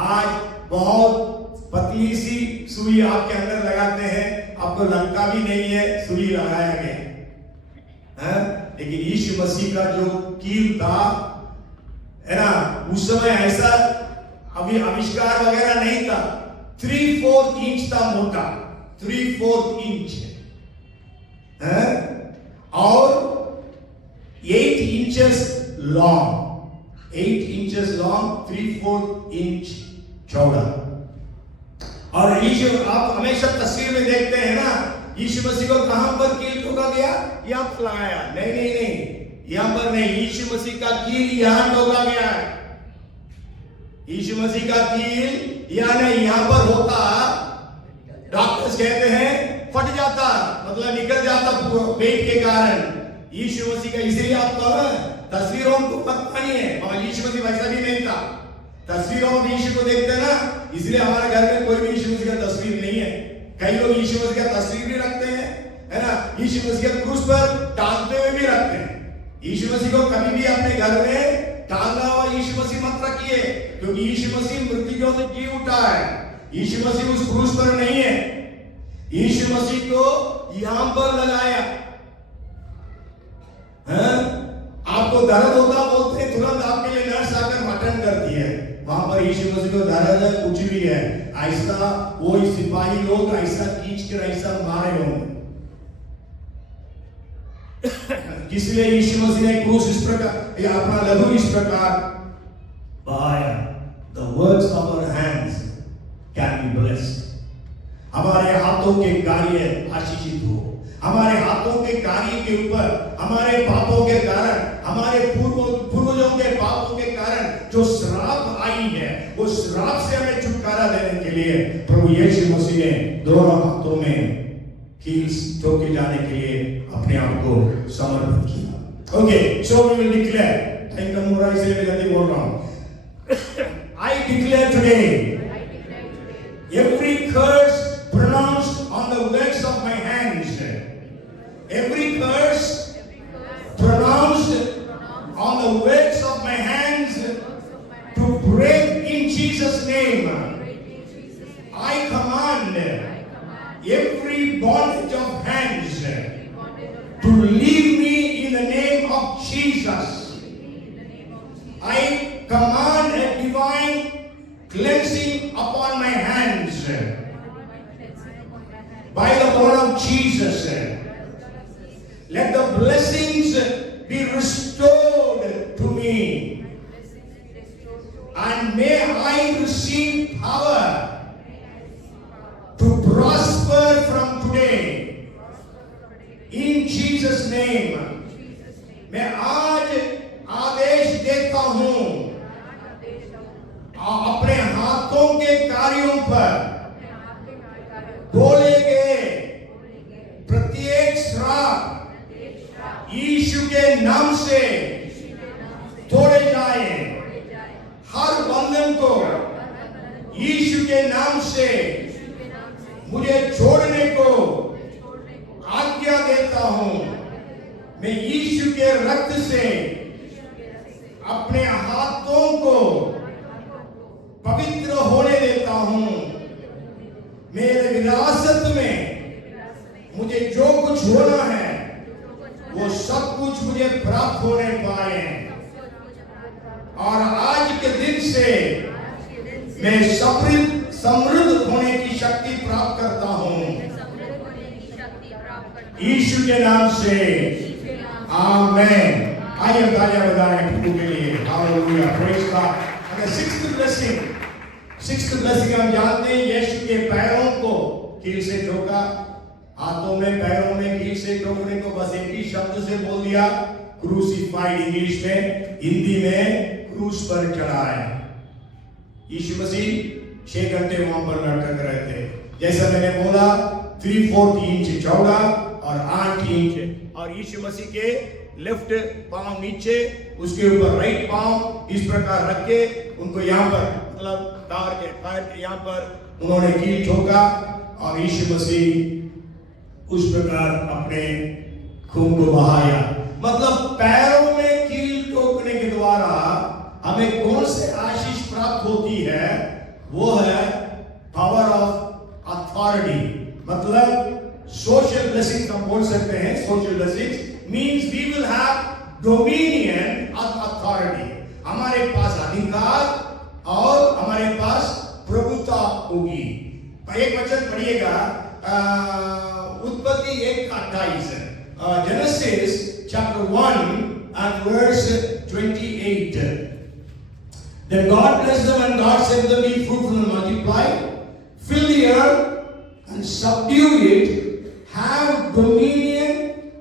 आज बहुत पतली सी सुई आपके अंदर लगाते हैं, आपको लगता भी नहीं है सुई लगाया गया है, लेकिन यीशु मसीह का जो कील था, है ना, उस समय ऐसा अभी आविष्कार वगैरह नहीं था, 3/4 इंच था मोटा, 3/4 इंच है, और 8 inches long, 8 inches long, 3/4 inch चौड़ा। और यीशु, आप हमेशा तस्वीर में देखते हैं ना, यीशु मसीह को कहां पर कील ठोका गया, यहां पर लगाया, नहीं नहीं नहीं, यहां पर नहीं, यीशु मसीह का कील यहां ठोका गया है। यीशु मसीह का कील या नहीं यहां पर होता, डॉक्टर्स कहते हैं फट जाता, मतलब निकल जाता पेट के कारण। यीशु मसीह का, इसलिए आपको तस्वीरों को मत मानिए, और यीशु मसीह वैसा भी नहीं था। तस्वीरों में यीशु को देखते हैं ना, इसलिए हमारे घर में कोई भी यीशु मसीह का तस्वीर नहीं है। कई लोग यीशु मसीह का तस्वीर भी रखते हैं, है ना, यीशु मसीह का क्रूस पर टांगते हुए भी रखते हैं। यीशु मसीह को कभी भी अपने घर में टांगा हुआ यीशु मसीह मत रखिए, क्योंकि यीशु मसीह मृत्युओं से जी उठा है। यीशु मसीह उस क्रूस पर नहीं है, यीशु मसीह को यहां पर लगाया है। आपको दर्द होता बोलते हैं, तुरंत आपके लिए नर्स आकर मटन करती है, वहां पर यीशु मसीह को दर्द है, कुछ भी है, ऐसा वो सिपाही लोग ऐसा खींच कर ऐसा मारे होंगे। इसलिए यीशु मसीह ने क्रूस इस प्रकार, या अपना लहू इस प्रकार बहाया। The works of our hands can be blessed. हमारे हाथों के कार्य आशीषित हो। हमारे हाथों के कार्य के ऊपर हमारे पापों के कारण, हमारे पूर्वजों के पापों के कारण जो श्राप आई है, वो श्राप से हमें छुटकारा देने के लिए प्रभु यीशु मसीह ने दोनों हाथों में कील ठोके जाने के लिए अपने आप को समर्पित किया। Okay, so we will declare, I come मोरा इसलिए मैं जल्दी बोल रहा हूं। I declare today command every bondage of hands to leave me in the name of Jesus. I command a divine cleansing upon my hands by the blood of Jesus. Let the blessings be restored to me, and may I receive power to prosper from today in Jesus name. मैं आज आदेश देता हूं अपने हाथों के कार्यों पर बोले गए प्रत्येक श्राप यीशु के नाम से तोड़े जाए। हर बंधन को यीशु के नाम से मुझे छोड़ने को आज्ञा देता हूं। मैं यीशु के रक्त से अपने हाथों को पवित्र होने देता हूं। मेरे विरासत में मुझे जो कुछ होना है वो सब कुछ मुझे प्राप्त होने पाए। और आज के दिन से मैं समृद्ध होने की शक्ति प्राप्त करता हूं यीशु के नाम से, आमेन। आइए तालियां बजाएं प्रभु के लिए, हालेलुया, प्रेज गॉड। और सिक्स्थ ब्लेसिंग हम जानते हैं, यीशु के पैरों को कील से ठोका। हाथों में पैरों में कील से ठोकने को बस एक ही शब्द से बोल दिया, क्रूसिफाइड। इंग्लिश में, हिंदी में क्रूस पर चढ़ाए। यीशु मसीह 6 घंटे वहां पर लटक रहे थे। जैसा मैंने बोला 3/4 इंच चौड़ा और 8 इंच। और यीशु मसीह के लेफ्ट पांव नीचे, उसके ऊपर राइट पांव इस प्रकार रख के उनको यहाँ पर मतलब पैर के यहाँ पर उन्होंने कील ठोका और यीशु मसीह उस प्रकार अपने खून को बहाया। मतलब पैरों में कील ठोकने के द्वारा हमें कौन से आशीष प्राप्त होती है? वो है पावर ऑफ अथॉरिटी। मतलब सोशल ब्लेसिंग हम बोल सकते हैं। Social blessing means we will have dominion of authority. हमारे पास अधिकार और हमारे पास प्रभुता होगी। एक वचन पढ़िएगा, उत्पत्ति 1:28, genesis chapter 1 and verse 28. Then God blessed them and God said to them, be fruitful and multiply, fill the earth and subdue it, have dominion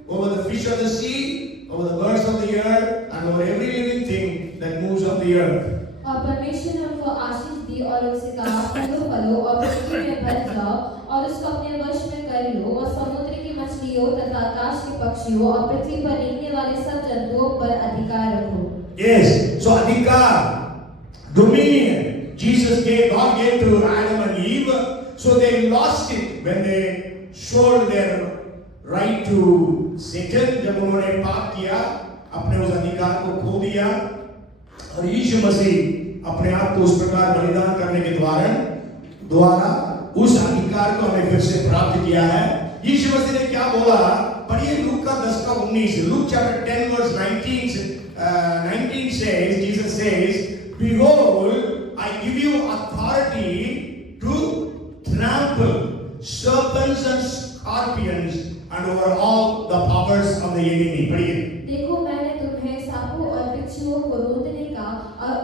over the fish of the sea, over the birds of the air, and over every living thing that moves on the earth. और परमेश्वर ने उनको आशीष दी और उनसे कहा, फलो और पृथ्वी में भर जाओ और उसको अपने वश में कर लो और समुद्र की मछलियों तथा आकाश के पक्षियों और पृथ्वी पर रेंगने वाले सब जंतुओं पर अधिकार रखो। Yes, so अधिकार, dominion, God gave to Adam and Eve, so they lost it when they showed their right to Satan। जब उन्होंने पाप किया, अपने उस अधिकार को खो दिया और यीशु मसीह अपने आप को उस प्रकार बलिदान करने के द्वारा उस अधिकार को हमें फिर से प्राप्त किया है। यीशु मसीह ने क्या बोला? पढ़िए लूक का 10:19। Look chapter 10 verse 19 says, Jesus says, behold, I give you authority to trample serpents and scorpions and over all the powers of the enemy। पढ़िए, देखो मैंने तुम्हें सांपों और बिच्छुओं को रोंदने का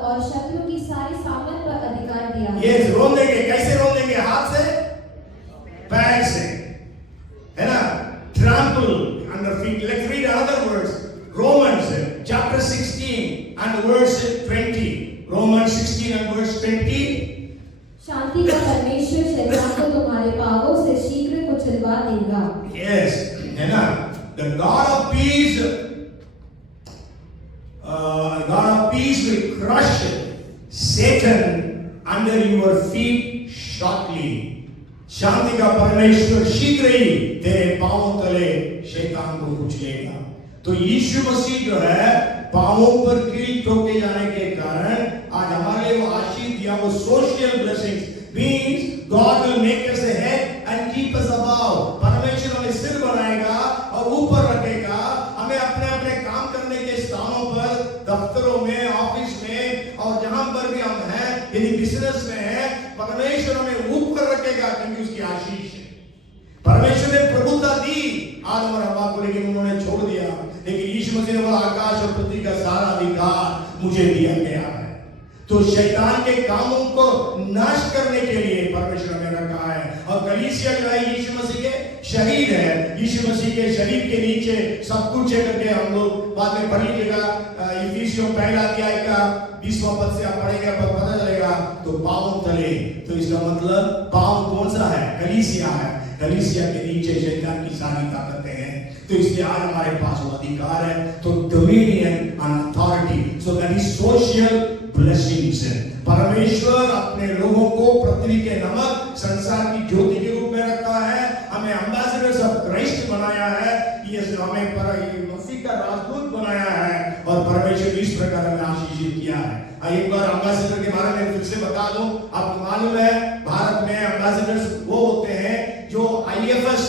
और शत्रु की सारी सामर्थ पर अधिकार दिया है। ये रोन देंगे, कैसे रोन देंगे? हाथ से, पैर से, है ना? Trample under feet। Let's read another verse, Romans chapter 16 and verse 20। Romans 16 and verse 20। शांति का परमेश्वर शैतान को तुम्हारे पांवों से शीघ्र कुचलवा देगा। Yes, है ना? The God of peace will crush Satan under your feet shortly। शांति का परमेश्वर शीघ्र ही तेरे पांवों तले शैतान को कुचलेगा। तो यीशु मसीह जो है पांवों पर कील ठोके जाने के कारण आज हमारे लिए वो आशीष दिया, वो social blessings means God will make us a head and keep us above. परमेश्वर हमें सिर बनाएगा और ऊपर रखेगा। हमें अपने अपने काम करने के स्थानों पर, दफ्तरों में, ऑफिस में और जहां पर भी हम हैं, यदि बिजनेस में हैं, परमेश्वर हमें ऊपर रखेगा क्योंकि उसकी आशीष है। परमेश्वर ने प्रभुता दी आदम और हव्वा को, लेकिन उन्होंने छोड़ दिया। लेकिन यीशु मसीह ने बोला आकाश और पृथ्वी का सारा अधिकार मुझे दिया गया है। तो शैतान के कामों को नाश करने के लिए परमेश्वर ने रखा है। और कलीसिया जो है यीशु मसीह के शरीर है। यीशु मसीह के शरीर के नीचे सब कुछ है करके हम लोग बाद में पढ़ लीजिएगा। इफिसियों पहला अध्याय का 20वां पद से आप पढ़ेंगे, पता चलेगा। तो पांव तले, तो इसका मतलब पांव कौन सा है? कलीसिया है। कलीसिया के नीचे शैतान की सारी ताकतें हैं। तो इसलिए आज हमारे पास वो अधिकार है। तो dominion and authority, so that is social blessings. परमेश्वर अपने लोगों को पृथ्वी के नमक, संसार की ज्योति के रूप में रखा है। हमें एम्बेसडर्स ऑफ क्राइस्ट बनाया है। ये हमें मसीह का राजदूत बनाया है और परमेश्वर इस प्रकार हमें आशीषित किया है। एक बार एम्बेसडर के बारे में फिर से बता दूं। आपको मालूम है भारत में एम्बेसडर्स वो होते हैं जो IFS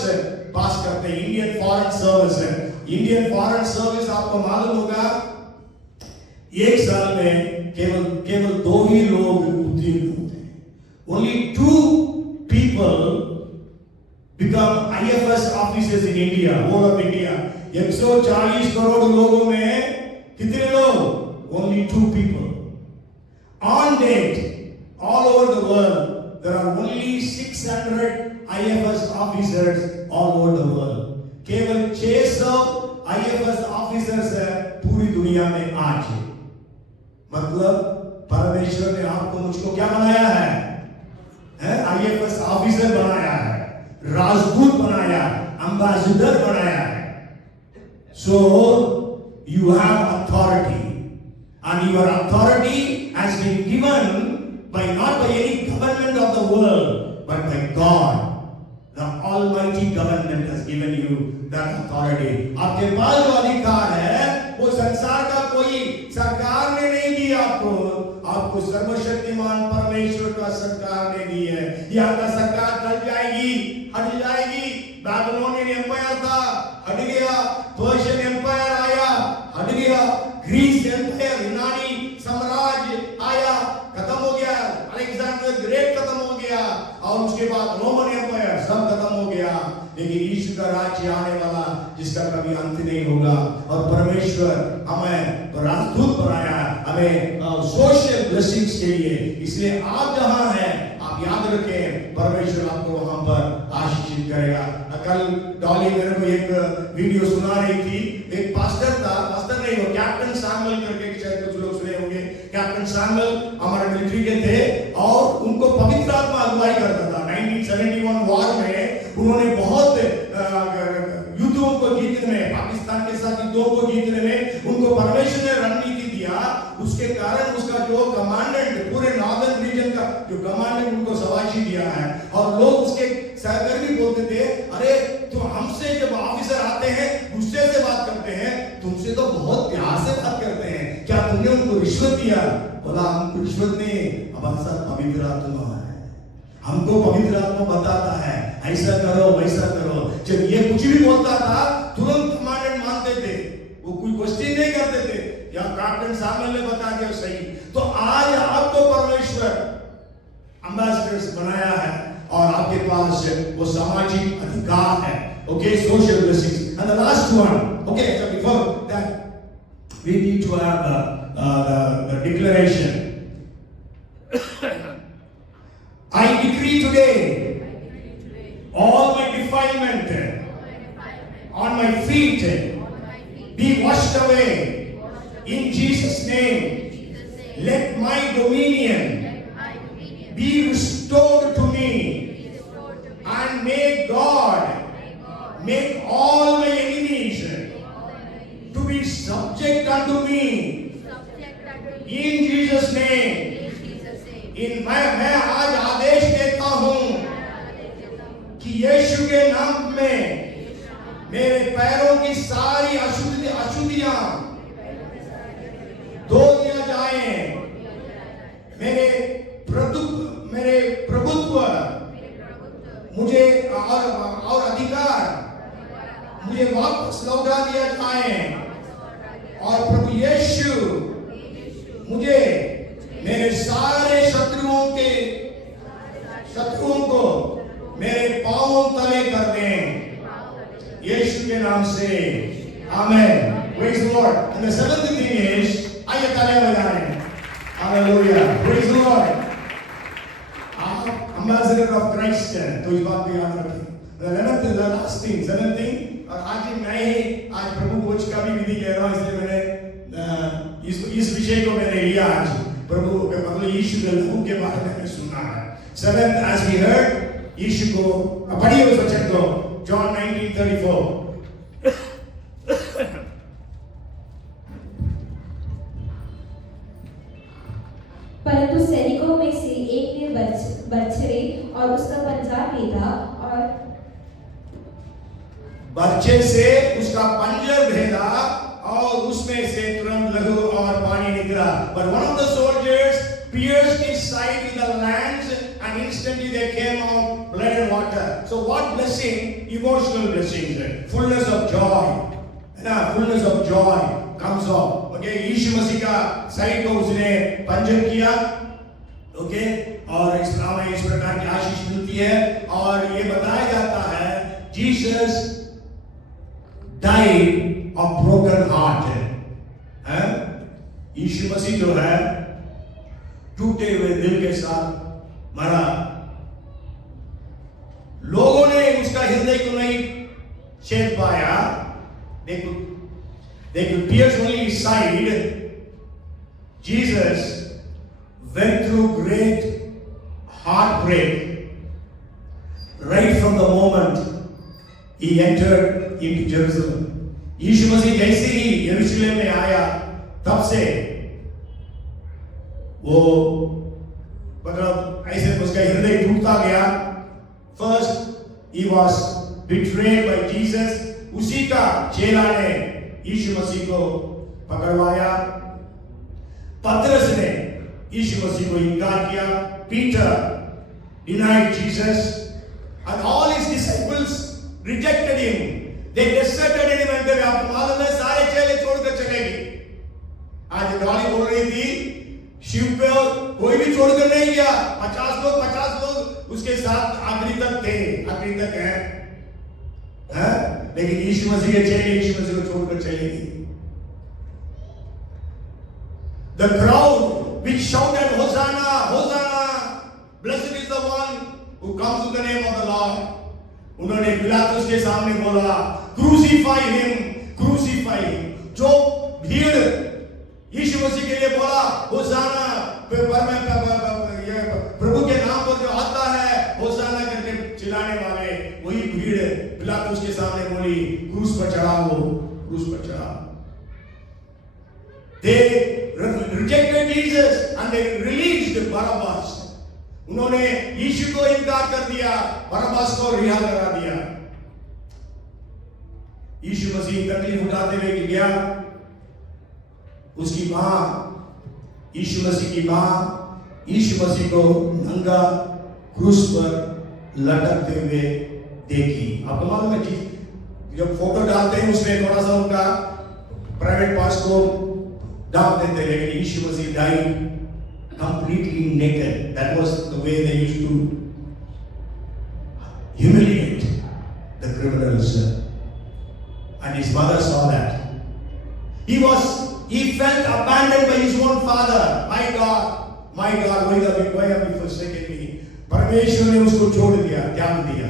पास करते हैं, इंडियन फॉरेन सर्विस है। इंडियन फॉरेन सर्विस आपको मालूम होगा एक साल में केवल 2 ही लोग उत्तीर्ण होते हैं। Only 2 people become IFS officers in India, whole of India। 140 crore लोगों में कितने लोग? Only 2 people। On date, all over the world, there are only 600 IFS officers all over the world। केवल 600 IFS officers है पूरी दुनिया में आज। मतलब परमेश्वर ने आपको मुझको क्या बनाया है? IFS ऑफिसर बनाया है, राजदूत बनाया है, एम्बेसडर बनाया है। So you have authority, and your authority has been given by not by any government of the world, but by God। The Almighty government has given you that authority। आपके पास जो अधिकार है वो संसार का कोई सरकार ने नहीं दिया आपको सर्वशक्तिमान परमेश्वर का सरकार ने दी है। यहाँ का सरकार टल जाएगी, हट जाएगी। बाबिलोनियन एम्पायर था, हट गया। पर्शियन एम्पायर आया, हट गया। ग्रीस एम्पायर, यूनानी साम्राज्य आया, खत्म हो गया। अलेक्जेंडर ग्रेट खत्म हो गया और उसके बाद रोमन एम्पायर सब खत्म हो गया। लेकिन यीशु का राज्य आने वाला जिसका कभी अंत नहीं होगा। और परमेश्वर हमें राजदूत बनाया, हमें सोशल ब्लेसिंग्स के लिए। इसलिए आप जहां हैं आप याद रखें परमेश्वर आपको वहां पर आशीषित करेगा। कल डॉली मेरे को एक वीडियो सुना रही थी। एक पास्टर था, पास्टर नहीं वो कैप्टन सैमुअल करके, शायद कुछ लोग सुने होंगे। कैप्टन सैमुअल हमारे मिलिट्री के थे और उनको पवित्र आत्मा अगुवाई करता था। 1971 वॉर में उन्होंने बहुत युद्धों को जीतने में, पाकिस्तान के साथ युद्धों को जीतने में उनको परमेश्वर ने रणनीति दिया। उसके कारण उसका जो कमांडेंट, पूरे नॉर्दर्न रीजन का जो कमांडेंट उनको शाबाशी दिया है। और लोग उसके सहकर्मी बोलते थे, अरे तो हमसे जब ऑफिसर आते हैं गुस्से से बात करते हैं, तुमसे तो बहुत प्यार से बात करते हैं, क्या तुमने उनको रिश्वत दिया? बोला हमको रिश्वत नहीं, हमारे साथ पवित्र आत्मा है। हमको पवित्र आत्मा बताता है ऐसा करो वैसा करो। जब ये कुछ भी बोलता था तुरंत कमांडेंट मानते थे, वो कोई क्वेश्चन नहीं करते थे। या कैप्टन सैमुअल ने बता दिया सही। तो आज आपको परमेश्वर एम्बेसडर्स बनाया है और आपके पास वो सामाजिक अधिकार है। Okay, social blessings. And the last one, okay, so before that we need to have the declaration। I decree today all my defilement on my feet be washed away in Jesus' name। Let my dominion be restored to me, and may God make all my enemies to be subject unto me in Jesus' name। मैं आज आदेश देता हूं कि यीशु के नाम में मेरे पैरों की सारी अशुद्धियां धो दिया जाए। मेरे प्रभुत्व मुझे और अधिकार मुझे वापस लौटा दिया जाए और प्रभु यीशु मुझे मेरे सारे शत्रुओं को मेरे पांवों तले कर दें यीशु के नाम से आमेन praise the Lord and the seventh thing is आइए तालियां बजाएं hallelujah praise the Lord आप ambassador of Christ हैं तो इस बात को याद रखें the last thing seventh thing और आज मैं ही आज प्रभु भोज का भी विधि कह रहा हूँ इसलिए मैंने इस विषय को मैंने लिया आज प्रभु के मतलब यीशु के लहू के बारे में मैंने सुना है seventh as we heard यीशु को पढ़िए उस वचन को John 19:34 परंतु सैनिकों में से एक ने बछड़े और उसका पंजा भेदा और बच्चे से उसका पंजर भेदा और उसमें से तुरंत लहू और पानी निकला but one of the soldiers pierced his side with a lance and instantly there came out blood and water so what blessing emotional blessings fullness of joy fullness of joy comes up okay यीशु मसीह का side को उसने पंजर किया okay और इस प्रकार की आशीष मिलती है और ये बताया जाता है Jesus died of broken heart है यीशु मसीह जो है टूटे हुए दिल के साथ मरा लोगों ने उसका हृदय को नहीं छेद पाया they could pierce only his side Jesus went through great heartbreak right from the moment he entered into Jerusalem यीशु मसीह जैसे ही यरूशलेम में आया तब से वो मतलब ऐसे उसका हृदय टूटता गया first he was betrayed by Jesus उसी का चेला ने यीशु मसीह को पकड़वाया पतरस ने यीशु मसीह को इनकार किया Peter denied Jesus and all his disciples rejected him they deserted him and they आपको मालूम है सारे चेले छोड़कर चले गए आज डॉली बोल रही थी शिव पे कोई भी छोड़कर नहीं गया 50 लोग उसके साथ आखिरी तक हैं लेकिन यीशु मसीह के चेले यीशु मसीह को छोड़कर चले गए the crowd which shouted Hosanna Hosanna blessed is the one who comes in the name of the Lord उन्होंने पिलातुस के सामने बोला crucify him जो भीड़ यीशु मसीह के लिए बोला होसाना प्रभु के नाम पर जो आता है होसाना करके चिल्लाने वाले वही भीड़ पिलातुस के सामने बोली क्रूस पर चढ़ाओ they rejected Jesus and they released Barabbas उन्होंने यीशु को इनकार कर दिया बरअब्बास को रिहा करा दिया यीशु मसीह तकलीफ उठाते हुए गया उसकी मां यीशु मसीह की मां यीशु मसीह को नंगा क्रूस पर लटकते हुए देखी आपको मालूम है जी जब फोटो डालते हैं उसमें थोड़ा सा उनका प्राइवेट पार्ट्स को डाल देते हैं लेकिन यीशु मसीह died completely naked that was the way they used to humiliate the criminals and his mother saw that he felt abandoned by his own father my God why have you forsaken me परमेश्वर ने उसको छोड़ दिया त्याग दिया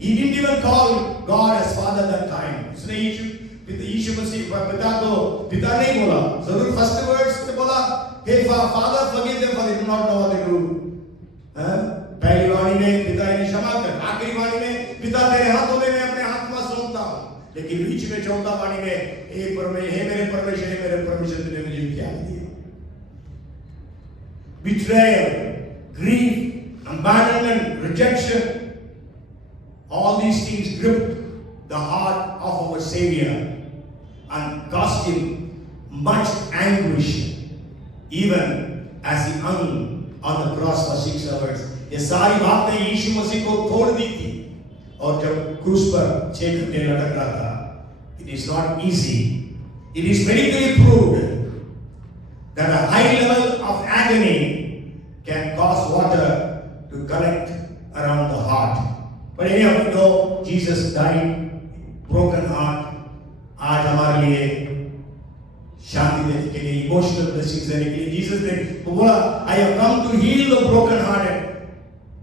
he didn't even call God as father that time उसने यीशु मसीह पिता नहीं बोला जरूर फर्स्ट वर्ड्स में बोला Hey Father, forgive them for they do not know what they do. पहली वाणी में पिता ने क्षमा कर, आखिरी वाणी में पिता तेरे हाथों में मैं अपने आत्मा सौंपता हूँ. लेकिन बीच में चौथा वाणी में हे मेरे परमेश्वर तूने मुझे त्याग दिया. Betrayal, grief, abandonment, rejection, all these things gripped the heart of our Savior and caused him much anguish. Even as he hung on the cross for 6 hours, ये सारी बातें यीशु मसीह को तोड़ दी थी। और जब क्रूस पर 6 घंटे लटक रहा था, it is not easy. It is medically proved that a high level of agony can cause water to collect around the heart. But anyhow, you know, Jesus died, broken heart. आज हमारे लिए शांति देने के लिए, इमोशनल ब्लेसिंग्स देने के लिए Jesus ने बोला, I have come to heal the broken hearted.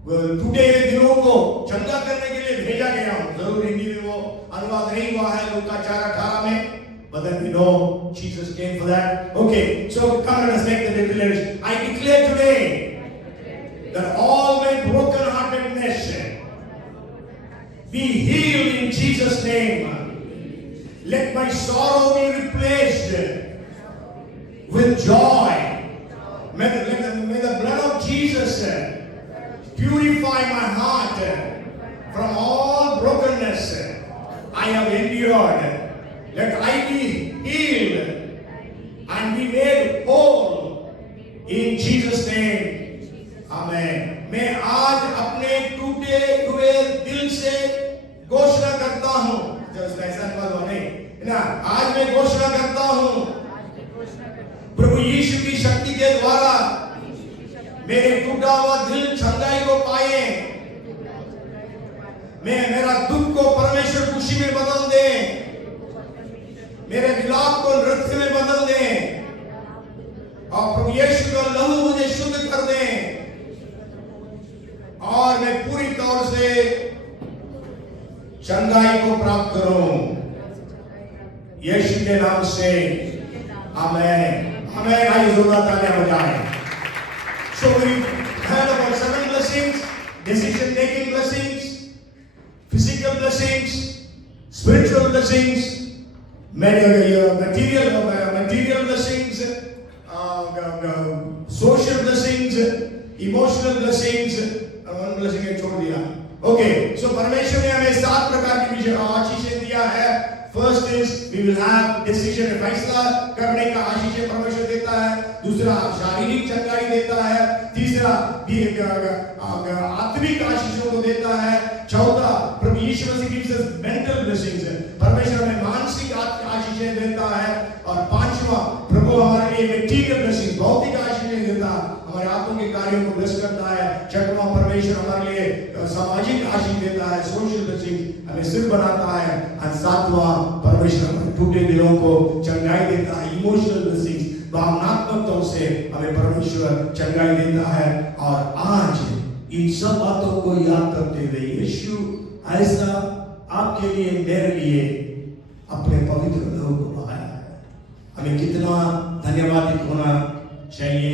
टूटे हुए दिलों को चंगा करने के लिए भेजा गया हूं। जरूर हिंदी में वो अनुवाद नहीं हुआ है लूका 4:18 में, but then we know Jesus came for that. Okay, so come let us make the declaration. I declare today that all my broken heartedness be healed in Jesus' name. Let my sorrow be replaced with joy. May the blood of Jesus purify my heart from all brokenness I have endured. Let I be healed and be made whole in Jesus' name. Amen. मैं आज अपने टूटे हुए दिल से घोषणा करता हूँ, जब ऐसा नहीं ना, आज मैं घोषणा करता हूँ प्रभु यीशु की शक्ति के द्वारा मेरे टूटा हुआ दिल चंगाई को पाए। मेरा दुख को परमेश्वर खुशी में बदल दे, मेरे विलाप को नृत्य में बदल दे, और प्रभु यीशु का लहू मुझे शुद्ध कर दे, और मैं पूरी तौर से चंगाई को प्राप्त करूं यीशु के नाम से। आमेन। आमेन। आइए जोरदार तालियां बजाएं। So we heard about 7 blessings: decision-making blessings, physical blessings, spiritual blessings, material blessings, social blessings, emotional blessings, one blessing एक छोड़ दिया। Okay, so परमेश्वर ने हमें 7 प्रकार की आशीषें दिया है। First is we will have decision, फैसला करने का आशीष परमेश्वर देता है। दूसरा शारीरिक चंगाई देता है। तीसरा आत्मिक आशीषों को देता है। चौथा प्रभु यीशु मसीह gives us mental blessings, परमेश्वर हमें मानसिक आशीषें देता है। और पांचवा प्रभु हमारे लिए material blessings, भौतिक आशीषें देता है, हमारे हाथों के कार्यों को ब्लेस करता है। छठवां परमेश्वर हमारे लिए सामाजिक आशीष देता है, सोशल ब्लेसिंग हमें सिर बनाता है। और सातवां परमेश्वर हमारे टूटे दिलों को चंगाई देता है, इमोशनल ब्लेसिंग्स, भावनात्मक तौर से हमें परमेश्वर चंगाई देता है। और आज इन सब बातों को याद करते हुए यीशु ऐसा आपके लिए मेरे लिए अपने पवित्र लहू को बहाया है। हमें कितना धन्यवादित होना चाहिए।